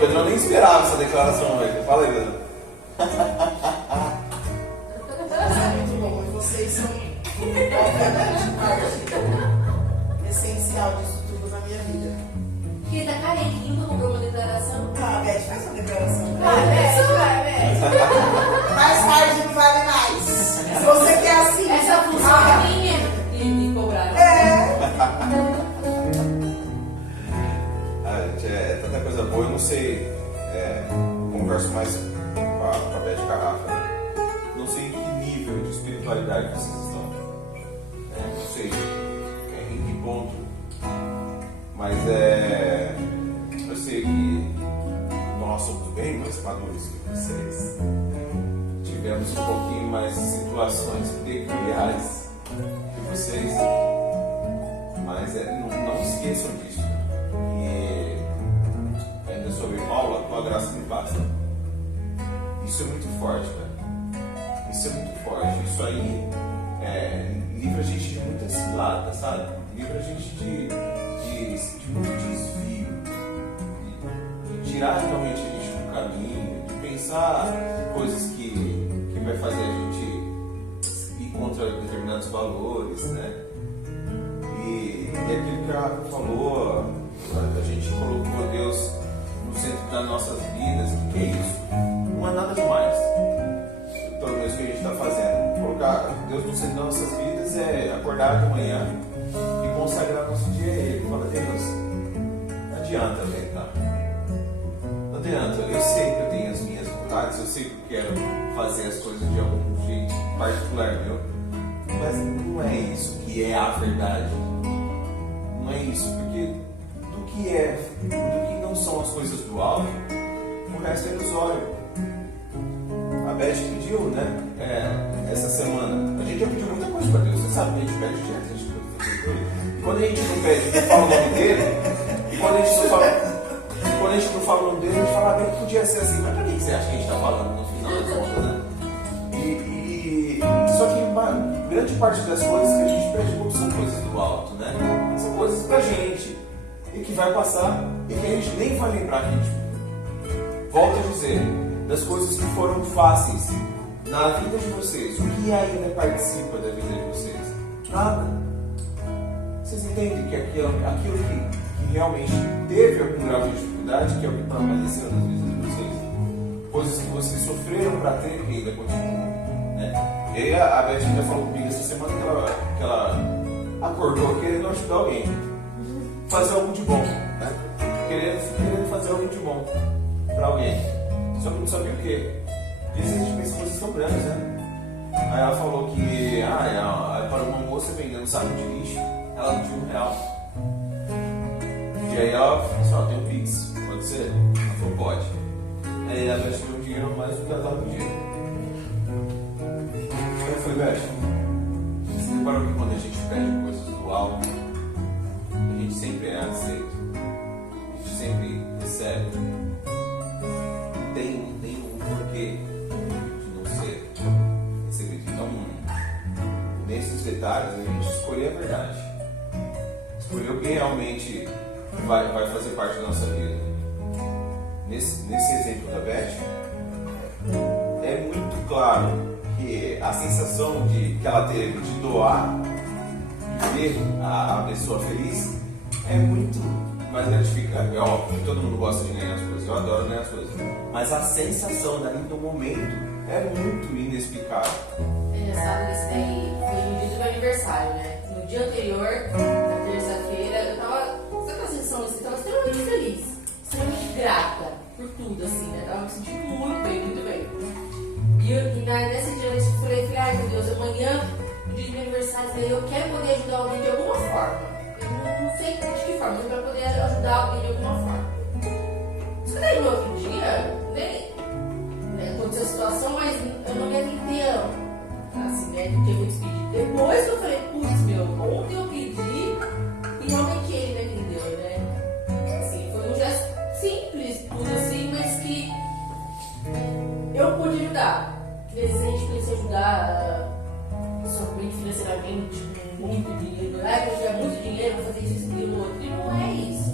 Pedrão nem esperava essa declaração hoje. Fala aí, Pedrão. Muito bom. E vocês são, obviamente, parte essencial disso tudo na minha vida. Porque tá carequinho, não comprou uma declaração. Ah, Beth, faz uma declaração. Vai. Mais tarde não vale mais. Se você quer assim. Essa função é minha de cobrar. Gente, é tanta coisa boa, eu não sei. Converso mais com a Beth e com a Rafa. Né? Não sei em que nível de espiritualidade vocês estão. Não sei em que ponto. Mas eu sei que nós somos bem mais maduros que vocês. Tivemos um pouquinho mais de situações peculiares que vocês. Mas não esqueçam disso. E ainda sobre Paulo, a tua graça me basta. Isso é muito forte, velho. Isso é muito forte. Isso aí livra a gente de muita cilada, sabe? Livra a gente de muito desvio. De tirar realmente a gente do caminho. De pensar coisas que vai fazer a gente ir contra determinados valores, né? E aquilo que a Rafa falou, a gente colocou Deus no centro das nossas vidas. O que é isso? Não é nada demais. Pelo menos o que a gente está fazendo. Colocar Deus no centro das nossas vidas é acordar de manhã e consagrar nosso dia a Ele. Fala, Deus, não adianta tentar. Não adianta. Eu sei que eu tenho as minhas vontades, eu sei que eu quero fazer as coisas de algum jeito particular meu. Mas não é isso que é a verdade. Não é isso, porque do que não são as coisas do alto, o resto é ilusório. A Beth pediu, né? Essa semana. A gente já pediu muita coisa para Deus. Você sabe, a gente pede direto, a gente pode fazer coisa. E quando a gente não pede, não fala o nome dele, e quando a gente não fala o nome dele, a gente fala, bem que podia ser assim. Mas pra que você acha que a gente está falando no final das contas, né? Só que grande parte das coisas que a gente pede não são coisas do alto, né? São coisas pra gente e que vai passar e que a gente nem vai lembrar que a gente volto a dizer, das coisas que foram fáceis na vida de vocês. O que ainda participa da vida de vocês? Nada. Vocês entendem que aquilo que realmente teve algum grau de dificuldade, que é o que permaneceu nas vidas de vocês, coisas que vocês sofreram para ter e ainda continuam. Né? E a Beth ainda falou comigo essa semana que ela acordou querendo ajudar alguém, fazer algo de bom, né? querendo fazer algo de bom para alguém, só que não sabia o que. Às vezes a gente pensa em coisas tão grandes, né? Aí ela falou que ela parou uma moça vendendo um saco de lixo, ela não tinha R$1. E aí ela falou assim, tem um Pix, pode ser? Ela falou, pode. Aí a Beth deu um dinheiro mais do que ela estava pedindo. Eu falei, Beth, você reparou que quando a gente pede coisas do alto, a gente sempre é aceito, a gente sempre recebe. Não tem um porquê de não ser recebido. Então, nesses detalhes, a gente escolher a verdade, escolher o que realmente vai fazer parte da nossa vida. Nesse exemplo da Beth, é muito claro que a sensação que ela teve de doar e ver a pessoa feliz é muito mais gratificante. É óbvio que todo mundo gosta de ganhar as coisas, eu adoro ganhar as coisas, mas a sensação dali no momento é muito inexplicável. É engraçado que isso daí foi no dia do meu aniversário, né? No dia anterior, na terça-feira, eu tava, sabe aquela sensação assim, eu tava extremamente feliz, extremamente grata por tudo, assim, né? Eu tava me sentindo muito bem, muito bem. E nesse dia eu falei, ai meu Deus, amanhã, no dia do meu aniversário, eu quero poder ajudar alguém de alguma forma. Eu não sei de que forma, mas eu quero poder ajudar alguém de alguma forma. Só que daí no outro dia, aconteceu a situação, mas eu não me atentei, assim, né, do que eu me despedi. Depois que eu falei, putz, ontem eu pedi e realmente ele me atendeu, né? Assim, foi um gesto simples, tudo assim, mas que eu pude ajudar. Às vezes a gente precisa ajudar somente financeiramente, com muito dinheiro. Que eu tiver muito dinheiro, vou fazer isso e aquilo outro. E não é isso.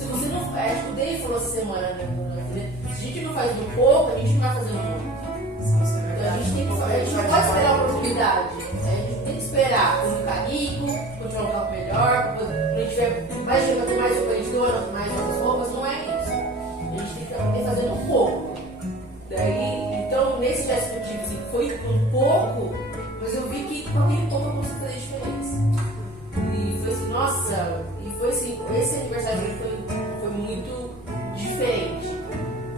Se você não faz, tipo, o Dave falou essa semana, né? Se a gente não faz do pouco, a gente não vai fazer muito. Então a gente tem que fazer, a gente não pode esperar a oportunidade. A gente tem que esperar quando ficar rico, continuar um campo melhor, quando a gente tiver mais dinheiro, ter mais roupa de dono, mais outras roupas, não é isso. A gente tem que fazer um pouco. Daí, então, nesse gesto motivo, assim, foi um pouco, mas eu vi que com aquele pouco eu consegui fazer diferença. E foi assim, nossa, e foi assim, esse aniversário pra mim foi muito diferente.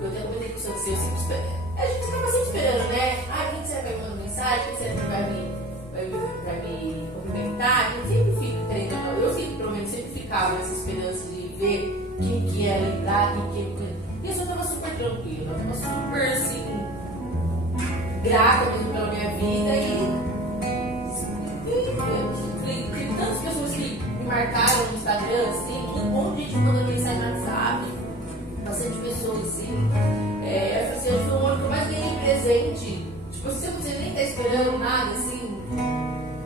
Eu até comentei com o seu eu sempre esperando. A gente acaba sempre esperando, né? Ah, quem que você vai me mandar mensagem? Quem que você vai me cumprimentar? A gente sempre fica querendo, eu sempre, pelo menos, sempre ficava nessa esperança de ver quem que ia lembrar, quem que ia. E eu só tava super tranquila, eu tava super assim, grata mesmo pela minha vida e tem tantas pessoas que me marcaram no Instagram, assim, que um monte de gente mandando mensagem no WhatsApp, bastante pessoas assim. Eu falei assim, hoje foi o ano que eu mais ganhei presente. Tipo, você nem tá esperando nada, assim.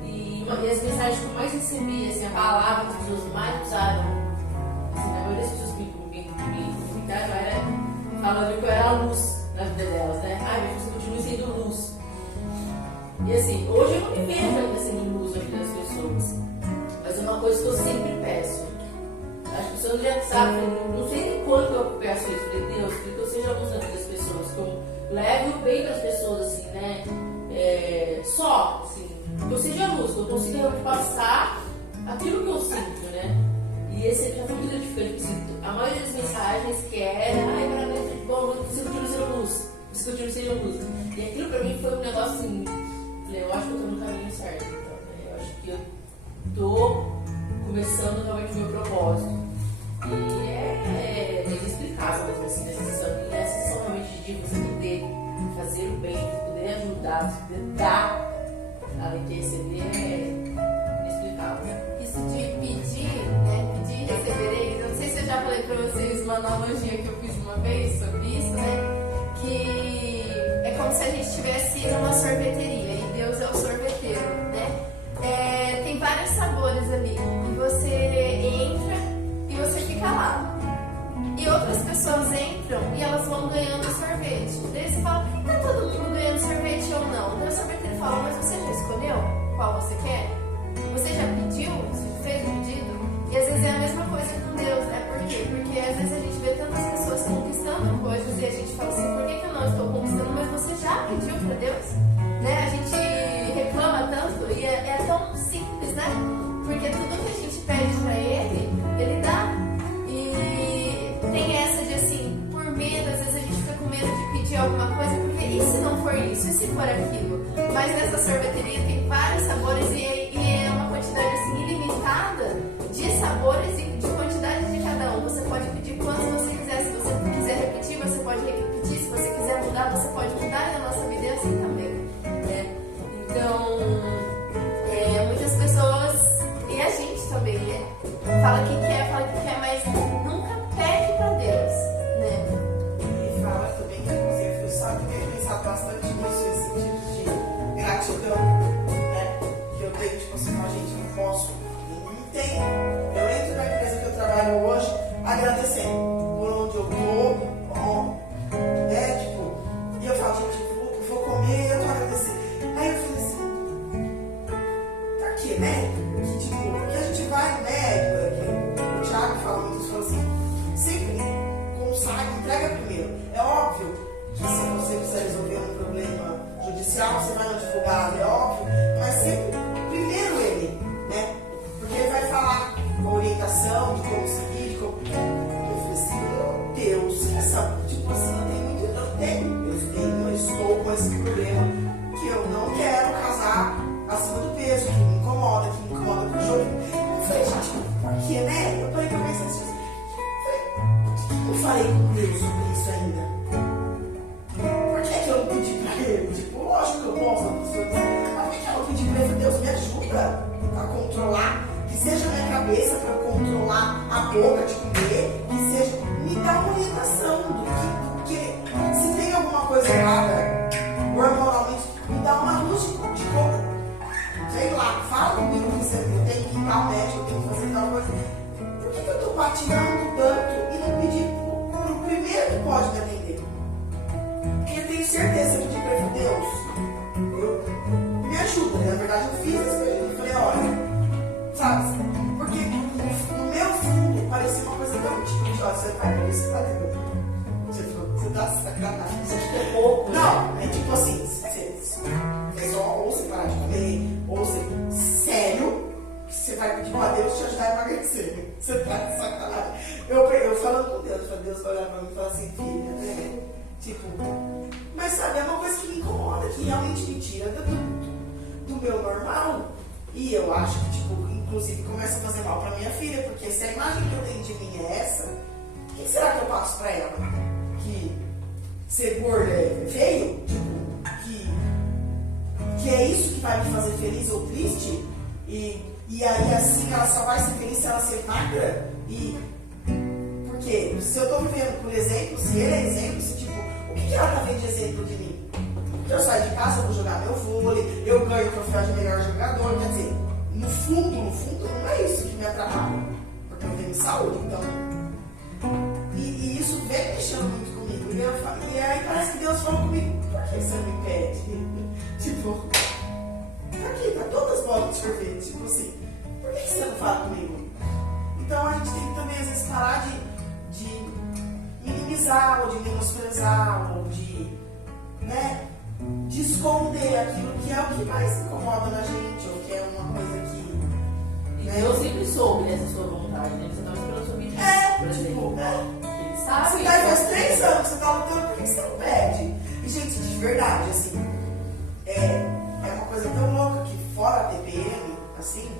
E as mensagens que eu mais recebi, assim, a palavra que as pessoas mais usaram, assim, a maioria das pessoas que me comunicaram era falando que eu era a luz na vida delas, né? Ai, mas você continua sendo luz. E assim, hoje eu não me vejo ainda sendo luz na vida das pessoas. Mas é uma coisa que eu sempre peço. As pessoas já sabem, não sei nem quando eu peço isso, de Deus, que eu seja a luz na vida das pessoas, que eu leve o bem das pessoas, assim, né? Só, assim, que eu seja a luz, que eu consiga realmente passar aquilo que eu sinto, né? E esse já foi muito gratificante, assim, a maioria das mensagens que era, ai, parabéns, de boa noite, você continua sendo luz, você continua sendo luz. E aquilo pra mim foi um negócio assim, eu acho que eu tô no caminho certo, então, né? Eu acho que eu tô começando realmente o meu propósito. E é inexplicável mesmo assim, essa sensação realmente de você poder fazer o bem, de poder ajudar, de poder dar, além de receber, é inexplicável. Isso de pedir, né? Pedir e recebereis. Eu não sei se eu já falei pra vocês uma analogia que eu fiz uma vez sobre isso, né? Que é como se a gente estivesse numa sorveteria e Deus é o sorveteiro, né? Tem vários sabores ali e você entra e você fica lá. E outras pessoas entram e elas vão ganhando sorvete. Daí você fala, tá todo mundo ganhando sorvete ou não? Daí o sorveteiro fala, mas você já escolheu qual você quer? Você já pediu? Você fez o pedido? E às vezes é a mesma coisa com Deus, né? Por quê? Porque às vezes a gente vê tantas pessoas conquistando coisas e a gente fala assim, por que eu não estou conquistando? Mas você já pediu para Deus? Né? A gente reclama tanto e é tão simples, né? Porque tudo que a gente pede para Ele dá. E tem essa de assim, por medo, às vezes a gente fica com medo de pedir alguma coisa, porque e se não for isso? E se for aquilo? Mas nessa sorveteria tem vários sabores e é uma quantidade assim ilimitada de sabores e de quantidade de cada um. Você pode pedir quantos você quiser. Se você quiser repetir, você pode repetir. Se você quiser mudar, você pode mudar. E a nossa vida é assim também, né? Então, muitas pessoas, e a gente também, né? Fala que quer, mas nunca pede pra Deus, né? E fala também que você sabe que tem pensado bastante nisso, esse tipo de gratidão, né? Que eu tenho, tipo assim, a gente não posso, não tem. Eu entro na empresa que eu trabalho hoje agradecendo por onde eu tô, né? Tipo, e eu falo, gente, vou comer, eu tô agradecendo. Aí eu falei assim, pra quê, né? Que tipo, que a gente vai no médico, o Thiago fala muito isso, fala assim, sempre consagra, entrega primeiro. É óbvio que se você precisa resolver um problema judicial, você vai no advogado, é óbvio, mas sempre primeiro ele, né? Porque ele vai falar a orientação de como seguir, de como. Eu falei assim, meu Deus, essa, tipo assim, eu estou com esse problema que eu não quero casar acima do peso, que me incomoda com o jogo. Eu falei, gente, por que, né? Eu parei pra pensar assim, eu falei com Deus sobre isso ainda. Por que eu não pedi pra ele? Tipo, lógico que eu posso, mas por que eu não pedi pra ele? Deus, me ajuda a controlar, que seja a minha cabeça pra eu controlar a boca de comer, que seja, me dá uma orientação do que se tem alguma coisa errada, hormonalmente, me dá uma luz de como, sei lá, fala comigo que eu tenho que ir ao médico, eu tenho que fazer tal coisa. Por que eu tô patinando tanto pode me atender. Porque eu tenho certeza que tipo, Deus, me ajuda. Na verdade, eu fiz esse pedido. Eu falei, olha, sabe? Porque no meu fundo parecia uma coisa tão tipo, ó, você vai ver isso, você tá sacanagem. Você acha que é pouco, né? Não, é tipo assim, você só ou você parar de comer, ou você, sério, que você vai pedir pra Deus te ajudar a emagrecer. Você tá de sacanagem. Eu falando com Deus, Deus vai olhar pra mim e falar assim, filha, né? Tipo, mas sabe, é uma coisa que me incomoda, que realmente me tira do meu normal. E eu acho que, tipo, inclusive começa a fazer mal pra minha filha, porque se a imagem que eu tenho de mim é essa, o que será que eu passo pra ela? Que ser gorda é feio? Tipo, que é isso que vai me fazer feliz ou triste? E aí assim ela só vai ser feliz se ela ser magra? Porque se eu tô vivendo por exemplo, se ele é exemplo, se, tipo, o que ela tá vendo de exemplo de mim? Eu saio de casa, eu vou jogar meu vôlei, eu ganho o troféu de melhor jogador, quer dizer, no fundo, não é isso que me atrapalha, porque eu tenho saúde, então. E isso vem mexendo muito comigo. E aí parece que Deus falou comigo, por que você me pede? Tipo, tá aqui, tá todas as bolas de sorvete, tipo assim, por que você não fala comigo? Então a gente tem que também às vezes parar de minimizar, ou de menosprezar, ou de, né, de esconder aquilo que é o que mais incomoda na gente, ou que é uma coisa que. Né? Eu sempre soube dessa sua vontade, né? Você estava esperando sobre isso. Por exemplo. Ele sabe. Você tá, faz 3 anos que você tá lutando, por que você não pede? E, gente, de verdade, assim, é uma coisa tão louca que fora a TPM, assim,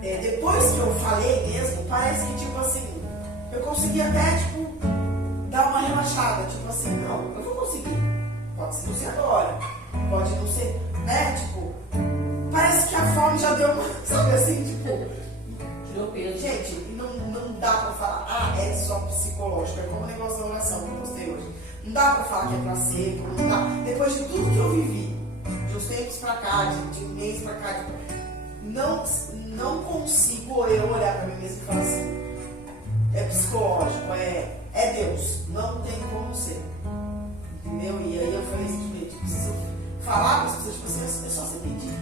depois que eu falei mesmo, parece que, tipo assim, eu consegui até, tipo, dar uma relaxada, tipo assim, não, eu vou conseguir. Pode ser não ser agora, pode não ser, né? Tipo, parece que a fome já deu uma, sabe assim, tipo. Tirou peso. Gente, não dá pra falar, é só psicológico, é como o negócio da oração que eu postei hoje. Não dá pra falar que é placebo, não dá. Depois de tudo que eu vivi, de uns tempos pra cá, de um mês pra cá, não consigo eu olhar pra mim mesmo e falar assim, é psicológico, é Deus, não tem como ser. Entendeu? E aí eu falei simplesmente, preciso falar com as pessoas, tipo assim, é só você pedir.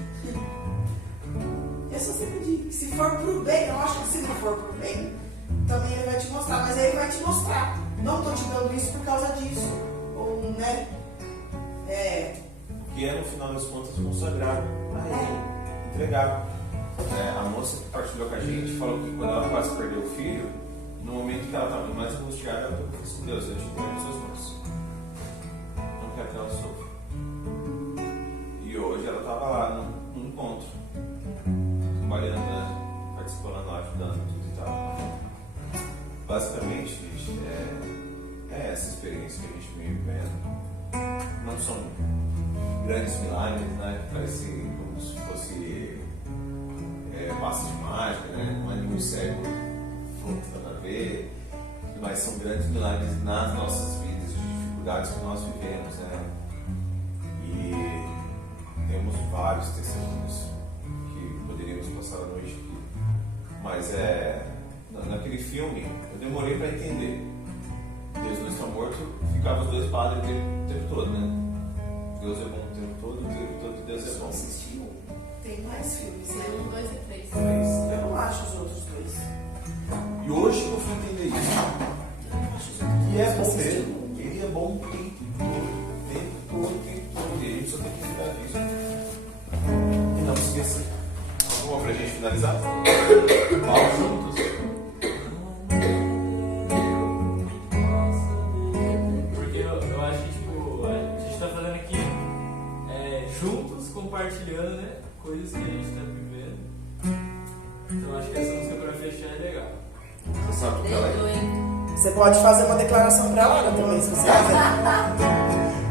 É só você pedir. Se for pro bem, eu acho que se não for pro bem, também ele vai te mostrar, mas aí ele vai te mostrar. Não estou te dando isso por causa disso. Ou, né? Que é, no final das contas, consagrar a ele, entregar. A moça que partilhou com a gente falou que quando ela quase perdeu o filho, no momento que ela estava mais angustiada, ela falou assim, Deus, eu te entrego nas suas mãos. Não quero que ela sofra. E hoje ela estava lá no encontro, trabalhando, né? Participando lá, ajudando tudo e tal. Basicamente, gente, é essa experiência que a gente vem vivendo. Não são grandes milagres, né? Parece como se fosse passos de mágica, né? Não é nenhum cego voltando a ver, mas são grandes milagres nas nossas vidas, de dificuldades que nós vivemos, né? E temos vários testemunhos que poderíamos passar a noite aqui, mas naquele filme eu demorei para entender. Deus não está morto, ficava os dois padres o tempo todo, né? Deus é bom o tempo todo, Deus é bom. Assistiu? Tem mais filmes, né? 1, 2 e 3. Eu não acho os outros 2. E hoje eu fui entender isso. E é bom mesmo. Ele é bom o tempo todo. E a gente só tem que cuidar disso. E não esquecer. Vamos pra gente finalizar? Vamos juntos. Porque eu acho que, tipo, a gente tá fazendo aqui juntos, compartilhando, né? Coisas que a gente tá vivendo. Então acho que essa música pra fechar é legal. Sabe o que ela é? Você pode fazer uma declaração pra Lara também, se você quiser.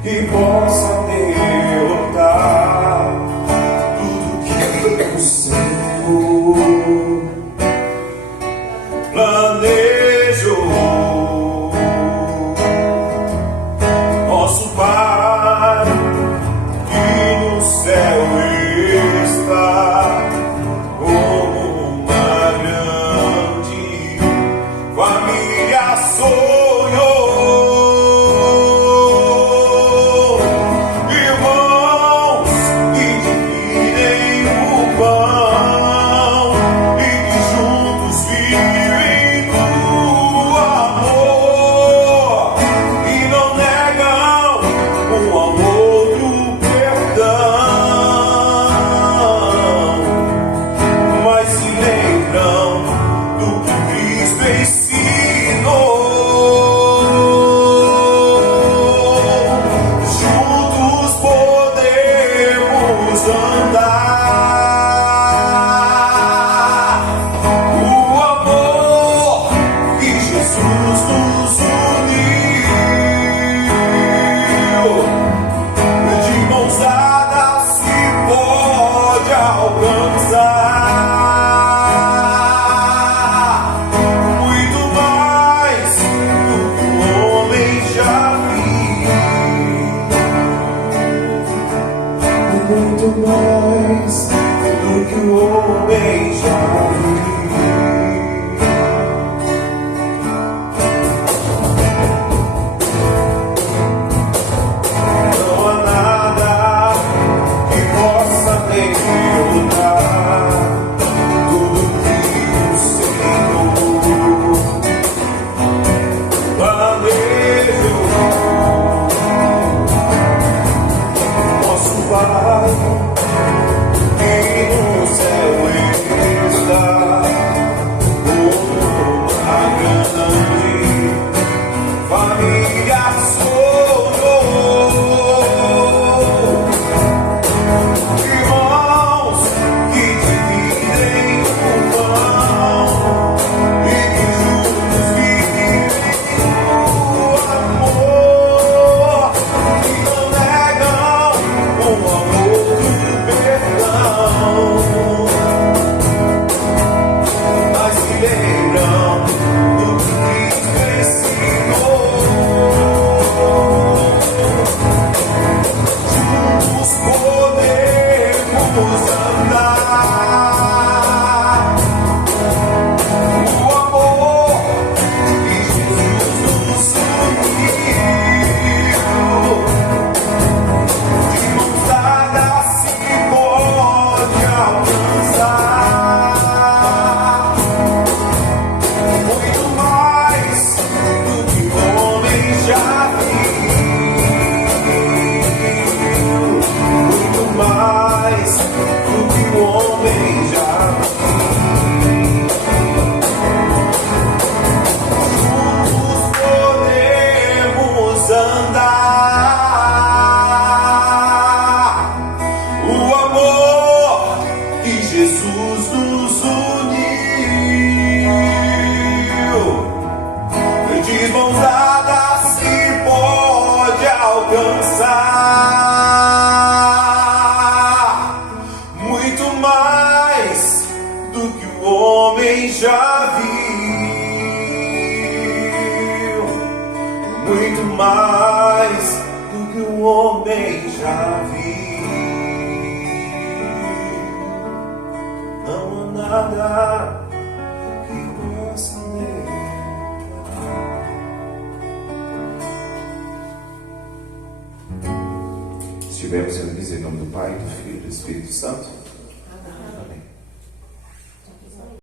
Que possa derrotar tudo que o Senhor planejou. Nosso Pai que no céu está, como uma grande família sonhou. que o homem já viu. Não há nada que possa derrotar tudo que o Senhor planejou. Nosso Pai que no céu está, uma grande família sobrou. Irmãos que dividem o pão e que juntos vivem o amor, que não negam um ao outro perdão, mas se lembram do que Cristo ensinou. Juntos podemos andar. O amor que Jesus nos uniu, de mãos dadas se pode alcançar muito mais do que o homem já viu, muito mais do que o homem já viu. Juntos podemos andar. O amor que Jesus nos uniu, de mãos dadas se pode alcançar muito mais do que o homem já viu, muito mais do que o homem já viu. Não há nada que possa negar. Estivemos reunidos em nome do Pai, do Filho e do Espírito Santo.